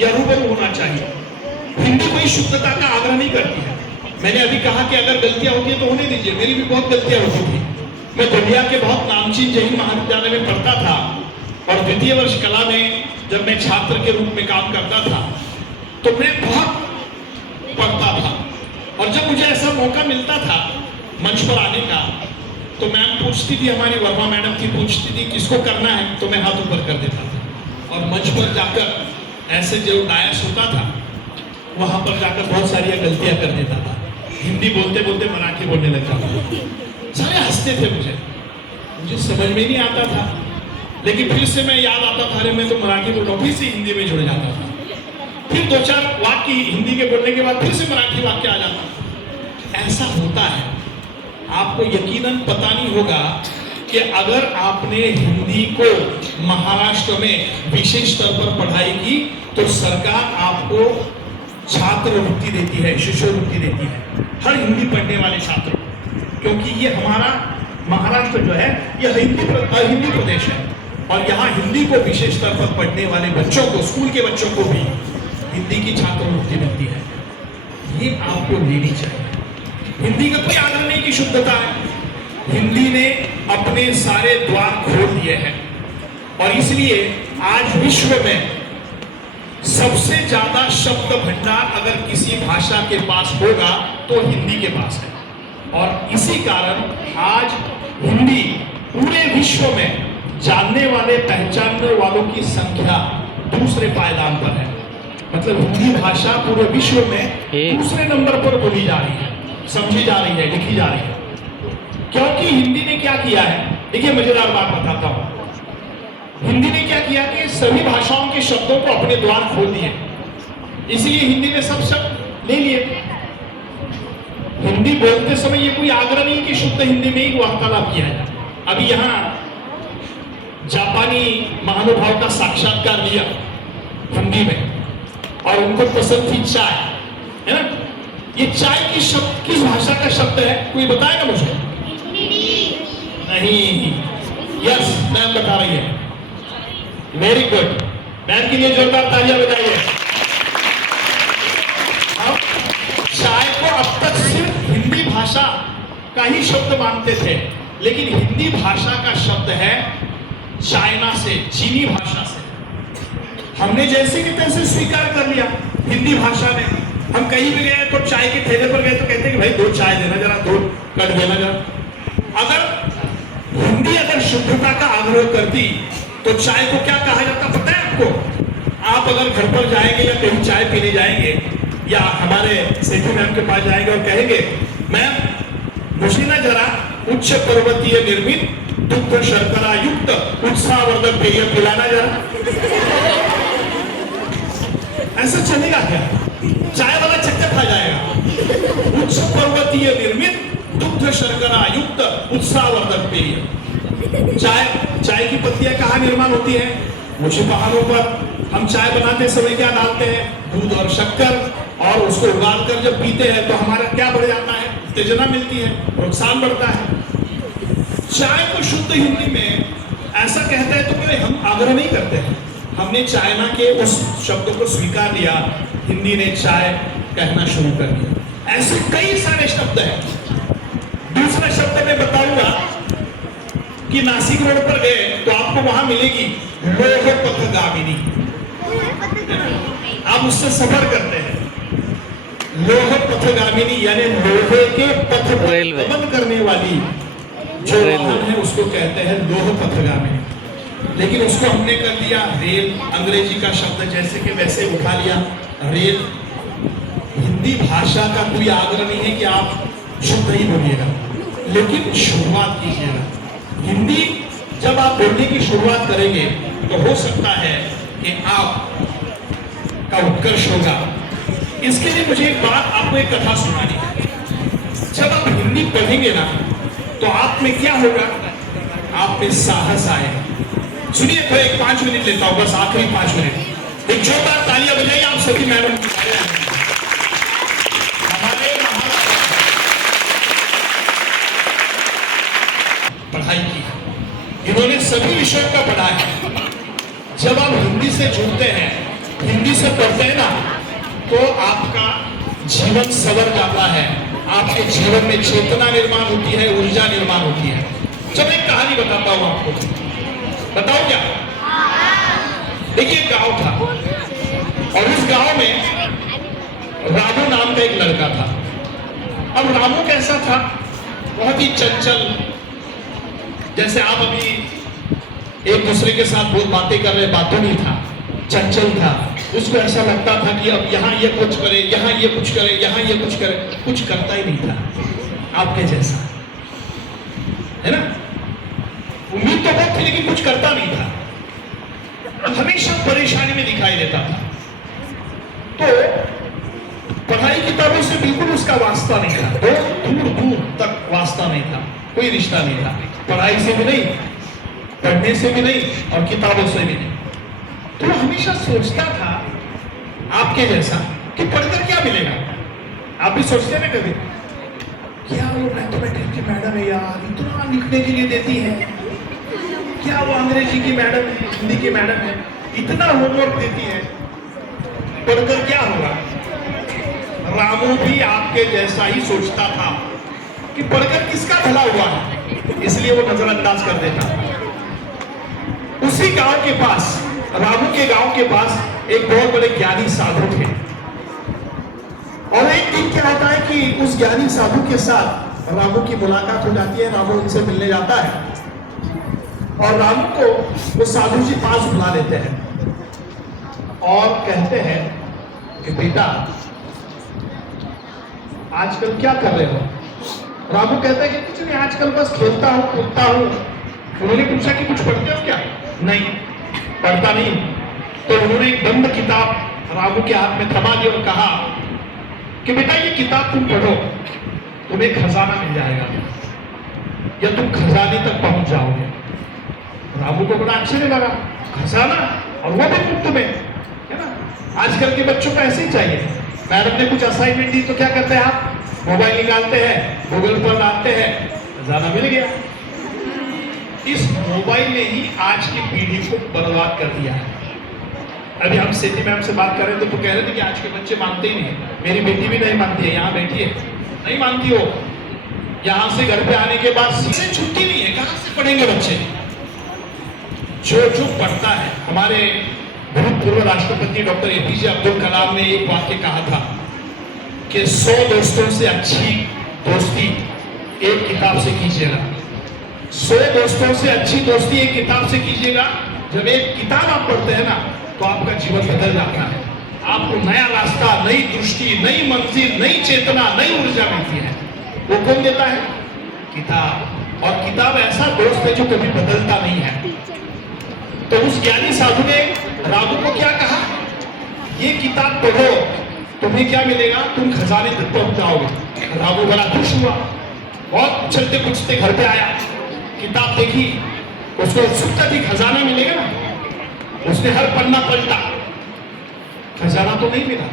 या रूबरू होना चाहिए। हिंदी कोई शुद्धता का आग्रह नहीं करती है। मैंने अभी कहा कि अगर गलतियां होती है तो होने दीजिए, मेरी भी बहुत गलतियां होती थी। मैं दुनिया के बहुत नामचीन जैन महाविद्यालय में पढ़ता था, और 2य वर्ष कला में जब मैं छात्र के रूप में काम करता था तो मैं बहुत पढ़ता था, और जब मुझे ऐसा मौका मिलता था मंच पर आने का, तो मैम पूछती थी, हमारी वर्मा मैडम थी, पूछती थी किसको करना है, तो मैं हाथ ऊपर कर देता था, और मंच पर जाकर ऐसे जो डायस होता था वहां पर जाकर बहुत सारी गलतियां कर देता था। हिंदी बोलते बोलते मराठी बोलने लग जाता था। सारे हंसते थे, मुझे समझ में नहीं आता था, लेकिन फिर से मैं याद आता था, अरे मैं तो मराठी बोल रहा हूँ, फिर से हिंदी में जुड़ जाता था। फिर 2-4 वाक्य हिंदी के बोलने के बाद फिर से मराठी वाक्य आ जाता। ऐसा होता है। आपको यकीनन पता नहीं होगा कि अगर आपने हिंदी को महाराष्ट्र में विशेष स्तर पर पढ़ाई की तो सरकार आपको छात्रवृत्ति देती है, शिष्यवृत्ति देती है हर हिंदी पढ़ने वाले छात्रों, क्योंकि ये हमारा महाराष्ट्र जो है ये हिंदी प्रदेश है, और यहाँ हिंदी को विशेष स्तर पर पढ़ने वाले बच्चों को, स्कूल के बच्चों को भी हिंदी की छात्रवृत्ति मिलती है। ये आपको लेनी चाहिए। हिंदी का कोई आग्रह नहीं की शुद्धता है, हिंदी ने अपने सारे द्वार खोल दिए हैं, और इसलिए आज विश्व में सबसे ज्यादा शब्द भंडार अगर किसी भाषा के पास होगा तो हिंदी के पास है। और इसी कारण आज हिंदी पूरे विश्व में जानने वाले पहचानने वालों की संख्या दूसरे पायदान पर है। मतलब हिंदी भाषा पूरे विश्व में दूसरे नंबर पर बोली जा रही है, समझी जा रही है, लिखी जा रही है। क्योंकि हिंदी ने क्या किया है, देखिए मजेदार बात बताता हूं। हिंदी ने क्या किया कि सभी भाषाओं के शब्दों को अपने द्वार खोल दिए, इसलिए हिंदी ने सब शब्द ले लिए। हिंदी बोलते समय ये कोई आग्रह नहीं कि शुद्ध हिंदी में ही वार्तालाप किया जाए। अभी यहाँ जापानी महानुभाव का साक्षात्कार लिया हिंदी में और उनको पसंद थी चाय, है ना। ये चाय की शब्द किस भाषा का शब्द है, कोई बताएगा मुझे? नहीं, यस मैम बता रही है। वेरी गुड, मैम के लिए जोरदार तालियां बजाइए। अब चाय को अब तक सिर्फ हिंदी भाषा का ही शब्द मानते थे, लेकिन हिंदी भाषा का शब्द है चाइना से, चीनी भाषा से। हमने जैसे कि तैसे स्वीकार कर लिया हिंदी भाषा में। हम कहीं भी गए तो चाय के ठेले पर गए तो कहते कि भाई 2 चाय देना, जरा 2 कट देना जरा। अगर हिंदी अगर शुद्धता का आग्रह करती तो चाय को क्या कहा जाता पता है आपको? आप अगर घर पर जाएंगे या कहीं चाय पीने जाएंगे या हमारे सेठी मैम के पास जाएंगे और कहेंगे मैम मुझे ना जरा उच्च पर्वतीय निर्मित दुग्ध शर्करा युक्त उत्साहवर्धक पेय पिलाना जरा, ऐसा चलेगा क्या? चाय वाला चक्कर खा जाएगा। उच्च पर्वतीय निर्मित दुग्ध शर्करा युक्त उत्साहवर्धक पेय। चाय की पत्तियां कहाँ निर्माण होती है? ऊंचे पहाड़ों पर। हम चाय बनाते समय क्या डालते हैं? दूध और शक्कर, और उसको उबालकर जब पीते हैं तो हमारा क्या बढ़ जाता है? उत्तेजना मिलती है, प्रोत्साहन बढ़ता है। चाय को शुद्ध हिंदी में ऐसा कहते हैं तो पहले हम आग्रह नहीं करते हैं, हमने चाइना के उस शब्द को स्वीकार लिया, हिंदी ने चाय कहना शुरू कर दिया। ऐसे कई सारे शब्द हैं। दूसरा शब्द मैं बताऊंगा कि नासिक रोड पर गए तो आपको वहां मिलेगी लोह पथगामिनी, आप उससे सफर करते हैं। लोह पथगामिनी यानी लोहे के पथ पर गमन करने वाली जो वाहन है उसको कहते हैं लोह पथगामिनी। लेकिन उसको हमने कर लिया रेल, अंग्रेजी का शब्द जैसे कि वैसे उठा लिया रेल। हिंदी भाषा का कोई आग्रह नहीं है कि आप शुद्ध ही बोलिएगा, लेकिन शुरुआत कीजिएगा। हिंदी जब आप बोलने की शुरुआत करेंगे तो हो सकता है कि आप का उत्कर्ष होगा। इसके लिए मुझे एक बात, आपको एक कथा सुनानी है। जब आप हिंदी पढ़ेंगे ना तो आप में क्या होगा? आप में साहस आएगा। सुनिए तो एक 5 मिनट लेता हूं, बस आखिरी 5 मिनट। एक जोरदार तालियां बजाइए आप सभी मैडम। हमारे पढ़ाई की, इन्होंने सभी विषयों का पढ़ा है। जब आप हिंदी से जुड़ते हैं, हिंदी से पढ़ते हैं ना, तो आपका जीवन सवर जाता है, आपके जीवन में चेतना निर्माण होती है, ऊर्जा निर्माण होती है। जब एक कहानी बताता हूं आपको, बताओ क्या? देखिए एक गांव था और उस गांव में रामू नाम का एक लड़का था। अब रामू कैसा था? बहुत ही चंचल, जैसे आप अभी एक दूसरे के साथ बहुत बातें कर रहे, बातों नहीं था, चंचल था। उसको ऐसा लगता था कि अब यहाँ ये कुछ करे, यहाँ ये कुछ करे, यहाँ ये कुछ करे, कुछ करता ही नहीं था आपके जैसा, है ना। उम्मीद तो बहुत थी लेकिन कुछ करता नहीं था, हमेशा परेशानी में दिखाई देता था। तो पढ़ाई किताबों से बिल्कुल उसका वास्ता नहीं था, बहुत दूर दूर तक वास्ता नहीं था, कोई रिश्ता नहीं था, पढ़ाई से भी नहीं, पढ़ने से भी नहीं और किताबों से भी नहीं। तो हमेशा सोचता था आपके जैसा कि पढ़कर क्या मिलेगा। आप भी सोचते ना कभी, क्या वो मैथमेटिक्स की मैडम है यार, इतना लिखने के लिए देती है, क्या वो अंग्रेजी की मैडम है, हिंदी की मैडम है, इतना होमवर्क देती है, पढ़कर क्या होगा। रामू भी आपके जैसा ही सोचता था कि पढ़कर किसका भला हुआ, इसलिए वो नजरअंदाज कर देता। उसी गांव के पास रामू के गांव के पास एक बहुत बड़े ज्ञानी साधु थे और एक दिन क्या होता है कि उस ज्ञानी साधु के साथ रामू की मुलाकात हो जाती है। रामू उनसे मिलने जाता है और रामू को वो साधु जी पास बुला लेते हैं और कहते हैं कि बेटा आजकल क्या कर रहे हो? रामू कहता है कि कुछ नहीं, आजकल बस खेलता हूँ कूदता हूँ। उन्होंने पूछा कि कुछ पढ़ते हो क्या? नहीं, पढ़ता नहीं। तो उन्होंने एक बंद किताब रामू के हाथ में थमा दी और कहा कि बेटा ये किताब तुम पढ़ो, तुम्हें खजाना मिल जाएगा या तुम खजाने तक पहुंच जाओगे। रामू को बड़ा आश्चर्य लगा, खजाना और वो भी मुफ्त में, है ना? आजकल के बच्चों को ऐसे ही चाहिए। मैडम ने कुछ असाइनमेंट दी तो क्या करते हैं आप? मोबाइल निकालते हैं, गूगल पर डालते हैं, खजाना मिल गया। इस मोबाइल ने ही आज की पीढ़ी को बर्बाद कर दिया है। अभी हम सेठी मैम से बात कर रहे थे तो कह रहे थे कि आज के बच्चे मानते ही नहीं। मेरी बेटी भी नहीं मानती है, यहाँ बैठी है, नहीं मानती हो। यहाँ से घर पे आने के बाद सीधे छुट्टी नहीं है, कहाँ से पढ़ेंगे बच्चे? जो पढ़ता है, हमारे भूतपूर्व राष्ट्रपति डॉक्टर एपीजे अब्दुल कलाम ने एक वाक्य कहा था कि 100 दोस्तों से अच्छी दोस्ती एक किताब से कीजिएगा। 100 दोस्तों से अच्छी दोस्ती एक किताब से कीजिएगा। जब एक किताब आप पढ़ते हैं ना तो आपका जीवन बदल जाता है। आपको नया रास्ता, नई दृष्टि, नई मंजिल, नई चेतना, नई ऊर्जा मिलती है। वो कौन देता है? किताब। और किताब ऐसा दोस्त है जो कभी बदलता नहीं है। तो उस ज्ञानी साधु ने रामू को क्या कहा? ये किताब पढ़ो, तुम्हें क्या मिलेगा? तुम खजाने तक पहुंच जाओगे। रामू बड़ा खुश हुआ, बहुत उछलते कुछते घर पे आया, किताब देखी, उसको उत्सुकता थी खजाना मिलेगा ना। उसने हर पन्ना पलटा, खजाना तो नहीं मिला।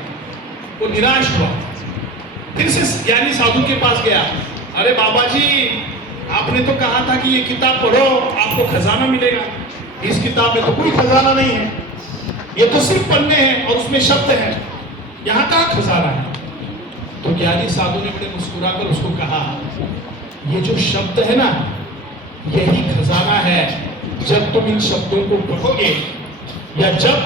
वो निराश हुआ, फिर से ज्ञानी साधु के पास गया। अरे बाबा जी, आपने तो कहा था कि ये किताब पढ़ो आपको खजाना मिलेगा। इस किताब में तो कोई खजाना नहीं है, ये तो सिर्फ पन्ने हैं और उसमें शब्द हैं, यहाँ कहाँ खजाना है? तो ज्ञानी साधु ने बड़े मुस्कुराकर उसको कहा, ये जो शब्द है ना, यही खजाना है। जब तुम इन शब्दों को पढ़ोगे या जब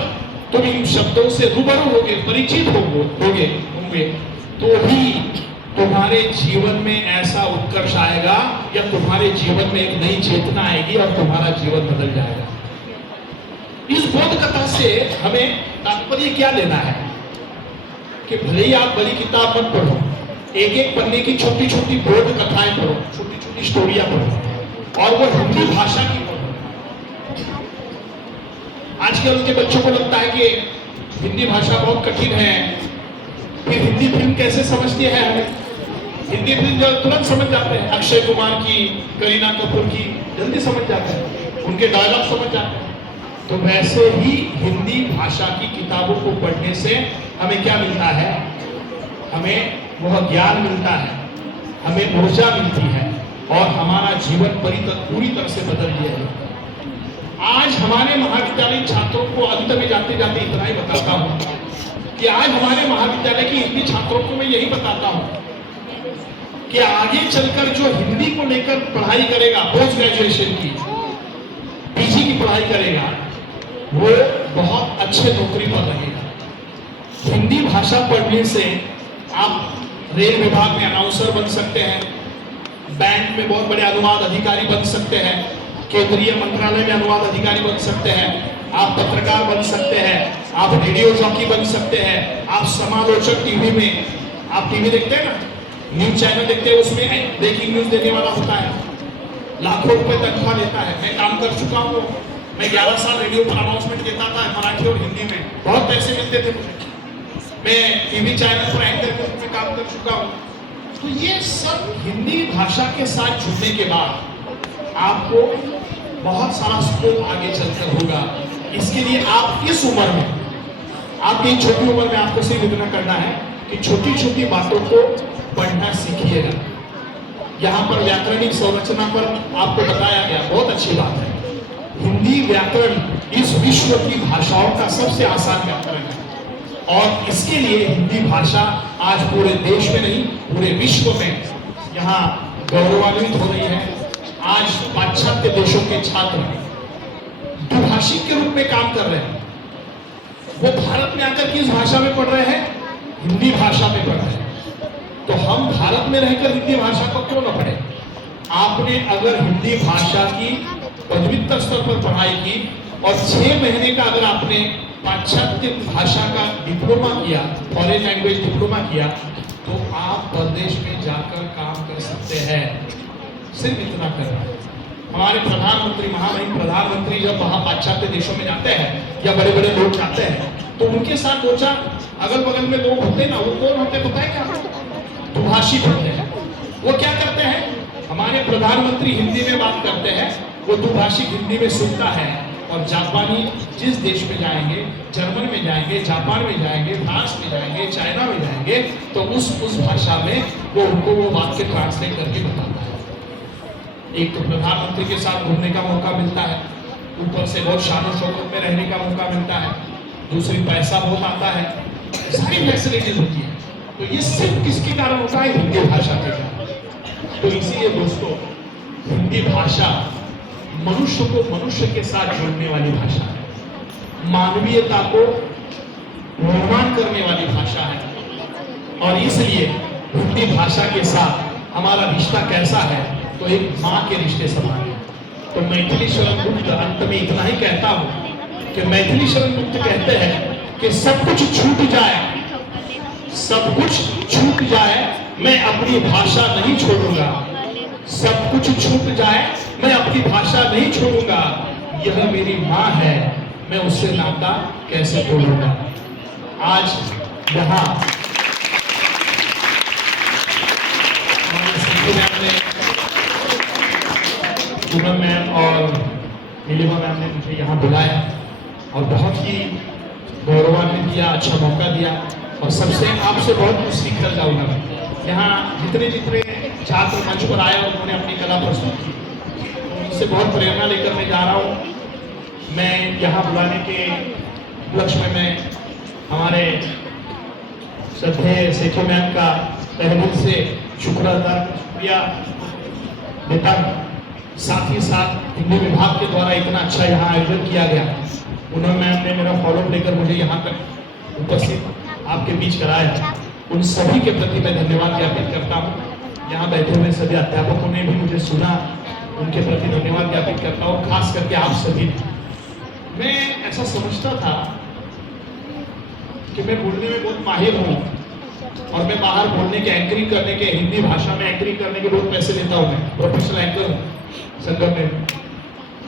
तुम इन शब्दों से रूबरू होगे, परिचित होंगे, तो ही तुम्हारे जीवन में ऐसा उत्कर्ष आएगा या तुम्हारे जीवन में एक नई चेतना आएगी और तुम्हारा जीवन बदल जाएगा। इस बोध कथा से हमें तात्पर्य क्या लेना है कि भले ही आप बड़ी किताब मत पढ़ो, एक एक पन्ने की छोटी छोटी बोध कथाएं पढ़ो, छोटी छोटी स्टोरियां पढ़ो और वो हिंदी भाषा की पढ़ो। आजकल के बच्चों को लगता है कि हिंदी भाषा बहुत कठिन है, फिर हिंदी फिल्म कैसे समझती है हमें? हिंदी फिल्म जो तुरंत समझ जाते हैं, अक्षय कुमार की, करीना कपूर की, जल्दी समझ जाते हैं, उनके डायलॉग समझ जाते हैं। तो वैसे ही हिंदी भाषा की किताबों को पढ़ने से हमें क्या मिलता है? हमें वह ज्ञान मिलता है, हमें ऊर्जा मिलती है और हमारा जीवन पूरी तरह से बदल गया है। आज हमारे महाविद्यालय छात्रों को अंत में जाते जाते इतना ही बताता हूँ कि आज हमारे महाविद्यालय की हिंदी छात्रों को मैं यही बताता हूँ कि आगे चलकर जो हिंदी को लेकर पढ़ाई करेगा, पोस्ट ग्रेजुएशन की, पीजी की पढ़ाई करेगा, वो बहुत अच्छे नौकरी पर रहेगा। हिंदी भाषा पढ़ने से आप रेल विभाग में अनाउंसर बन सकते हैं, बैंक में बहुत बड़े अनुवाद अधिकारी बन सकते हैं, केंद्रीय मंत्रालय में अनुवाद अधिकारी बन सकते हैं, आप पत्रकार बन सकते हैं, आप रेडियो जॉकी बन सकते हैं, आप समालोचक टीवी में, आप टीवी देखते हैं ना, न्यूज चैनल देखते हैं, उसमें ब्रेकिंग न्यूज देने वाला होता है, लाखों रुपए तनख्वाह लेता है। मैं काम कर चुका हूँ, मैं 11 साल रेडियो पर अनाउंसमेंट देता था मराठी और हिंदी में, बहुत पैसे मिलते थे मुझे। मैं टीवी चैनल पर एंकर के रूप में काम कर चुका हूँ। तो ये सब हिंदी भाषा के साथ जुड़ने के बाद आपको बहुत सारा स्कोप आगे चलकर होगा। इसके लिए आप इस उम्र में, आपकी छोटी उम्र में आपको सिर्फ इतना करना है कि छोटी छोटी बातों को पढ़ना सीखिएगा। यहाँ पर व्याकरणिक संरचना पर आपको बताया गया, बहुत अच्छी बात है। हिंदी व्याकरण इस विश्व की भाषाओं का सबसे आसान व्याकरण है और इसके लिए हिंदी भाषा आज पूरे देश में नहीं, पूरे विश्व में यहाँ गौरवान्वित हो रही है। आज पाश्चात्य देशों के छात्र द्विभाषिक के रूप में काम कर रहे हैं। वो भारत में आकर किस भाषा में पढ़ रहे हैं? हिंदी भाषा में पढ़ रहे हैं। तो हम भारत में रहकर हिंदी भाषा को क्यों न पढ़े? आपने अगर हिंदी भाषा की पदव्युत्तर स्तर पर पढ़ाई की और 6 महीने का अगर आपने पाश्चात्य भाषा का डिप्लोमा किया, फॉरेन लैंग्वेज डिप्लोमा किया, तो आप प्रदेश में जाकर काम कर सकते हैं। सिर्फ इतना करना है। हमारे प्रधानमंत्री, महामहिम प्रधानमंत्री जब वहां पाश्चात्य देशों में जाते हैं या बड़े बड़े लोग जाते हैं, तो उनके साथ दो चार अगल बगल में लोग होते ना, वो कौन होते पता है क्या? दुभाषी होते हैं। वो क्या करते हैं? हमारे प्रधानमंत्री हिंदी में बात करते हैं, वो दुभाषी हिंदी में सुनता है, और जापानी जिस देश में जाएंगे, जर्मन में जाएंगे, जापान में जाएंगे, फ्रांस में जाएंगे, चाइना में जाएंगे, तो उस भाषा में वो उनको वो बात के ट्रांसलेट करके बताता है। एक तो प्रधानमंत्री के साथ घूमने का मौका मिलता है, ऊपर से बहुत शानो शौकत में रहने का मौका मिलता है, दूसरी पैसा बहुत आता है, सारी फैसिलिटीज होती है। तो ये सिर्फ किसके कारण होता है? हिंदी भाषा के कारण। तो इसीलिए दोस्तों, हिंदी भाषा मनुष्य को मनुष्य के साथ जोड़ने वाली भाषा है, मानवीयता को निर्माण करने वाली भाषा है। और इसलिए हिंदी भाषा के साथ हमारा रिश्ता कैसा है? तो एक माँ के रिश्ते समान है। तो मैथिली शरण गुप्त अंत में इतना ही कहता हूं कि मैथिली शरण गुप्त कहते हैं कि सब कुछ छूट जाए, सब कुछ छूट जाए, मैं अपनी भाषा नहीं छोड़ूंगा। सब कुछ छूट जाए, मैं अपनी भाषा नहीं छोड़ूंगा। यह मेरी माँ है, मैं उससे नाता कैसे तोड़ूंगा। आज यहाँ पूनम मैम और नीलिमा मैम ने मुझे यहाँ बुलाया और बहुत ही गौरवान्वित किया, अच्छा मौका दिया, और सबसे आपसे बहुत कुछ सीख कर जाऊंगा मैं। यहाँ जितने जितने छात्र मंच पर आए और उन्होंने अपनी कला प्रस्तुत की, उनसे बहुत प्रेरणा लेकर मैं जा रहा हूँ। मैं यहाँ बुलाने के उपलक्ष्य में मैं हमारे श्रद्धेय सेठो मैम का तहे दिल से शुक्रिया देता हूँ। साथ ही साथ हिंदी विभाग के द्वारा इतना अच्छा यहाँ आयोजन किया गया, उन्होंने मैम ने मेरा फॉलोअप लेकर मुझे यहाँ तक उपस्थित आपके बीच कराया, उन सभी के प्रति मैं धन्यवाद ज्ञापित करता हूँ। यहाँ बैठे हुए सभी अध्यापकों ने भी मुझे सुना, उनके प्रति धन्यवाद ज्ञापित करता हूँ, खास करके आप सभी। मैं ऐसा समझता था कि मैं बोलने में बहुत माहिर हूँ और मैं बाहर बोलने के एंकरिंग करने के, हिंदी भाषा में एंकरिंग करने के बहुत पैसे लेता हूँ, मैं प्रोफेशनल एंकर हूँ संगम में।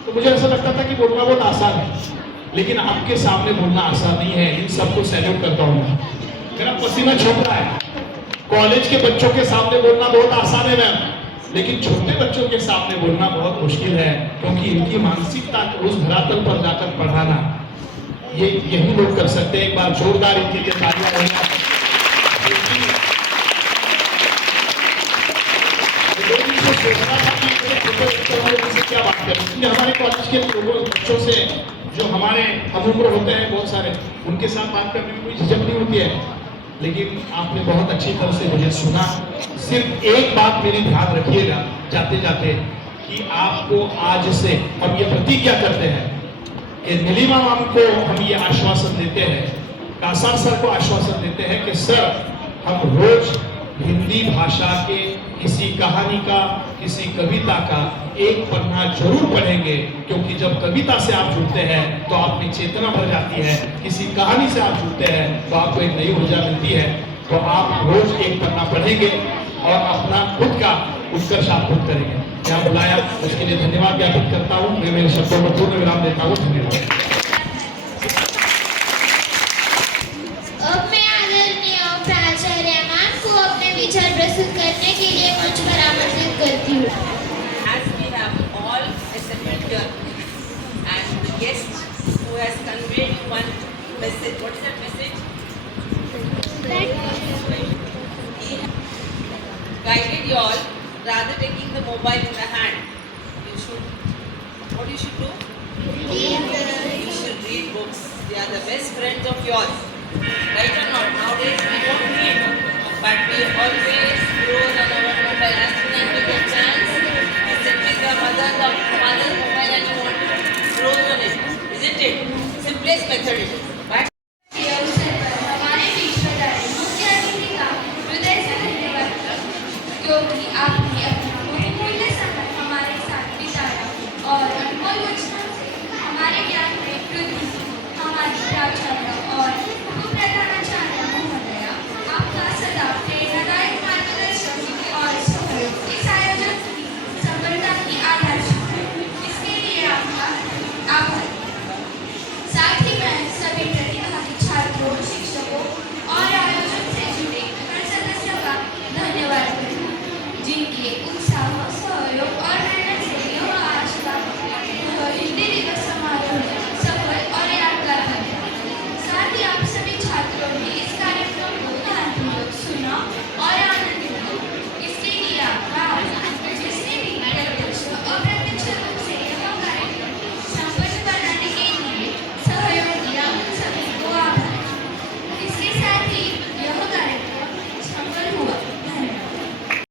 तो मुझे ऐसा लगता था कि बोलना बहुत आसान है, लेकिन आपके सामने बोलना आसान नहीं है। इन सबको सैल्यूट करता हूँ, मेरा पसीना छूट रहा है। कॉलेज के बच्चों के सामने बोलना बहुत आसान है मैम, लेकिन छोटे बच्चों के सामने बोलना बहुत मुश्किल है, क्योंकि इनकी मानसिकता को उस धरातल पर जाकर पढ़ाना ये यही लोग कर सकते हैं। एक बार जोरदार इनके लिए तालियां होना। क्या बात करें, हमारे कॉलेज के लोगों बच्चों से जो हमारे हम उम्र होते हैं बहुत सारे, उनके साथ बात करने में कोई झिझक नहीं होती है, लेकिन आपने बहुत अच्छी तरह से मुझे सुना। सिर्फ एक बात मेरी ध्यान रखिएगा जाते जाते, कि आपको आज से हम ये प्रतिज्ञा करते हैं कि नीलिमा मैम को हम ये आश्वासन देते हैं, कासार सर को आश्वासन देते हैं कि सर हम रोज हिंदी भाषा के किसी कहानी का, किसी कविता का एक पन्ना जरूर पढ़ेंगे, क्योंकि जब कविता से आप जुड़ते हैं तो आप में चेतना भर जाती है, किसी कहानी से आप जुड़ते हैं तो आपको एक नई ऊर्जा मिलती है। तो आप रोज एक पन्ना पढ़ेंगे और अपना खुद का उत्कर्ष आप खुद करेंगे। यहाँ बुलाया उसके लिए धन्यवाद ज्ञापित करता हूँ। मैं मेरे शब्दों को पूर्ण विराम देता हूँ। धन्यवाद। विचार प्रस्तुत करने के लिए मंच पर आमंत्रित करती हूँ। As we have all assembled here, and the guest who has conveyed one message. What is that message? He guided you all. Rather taking the mobile in the hand, you should. What you should do? You should read books. They are the best friends of yours. Right or not? Nowadays we don't read. But we always scroll on our mobile as soon as we get chance. We sit with the mother's mobile and you want to scroll on it, isn't it? Simplest method it is.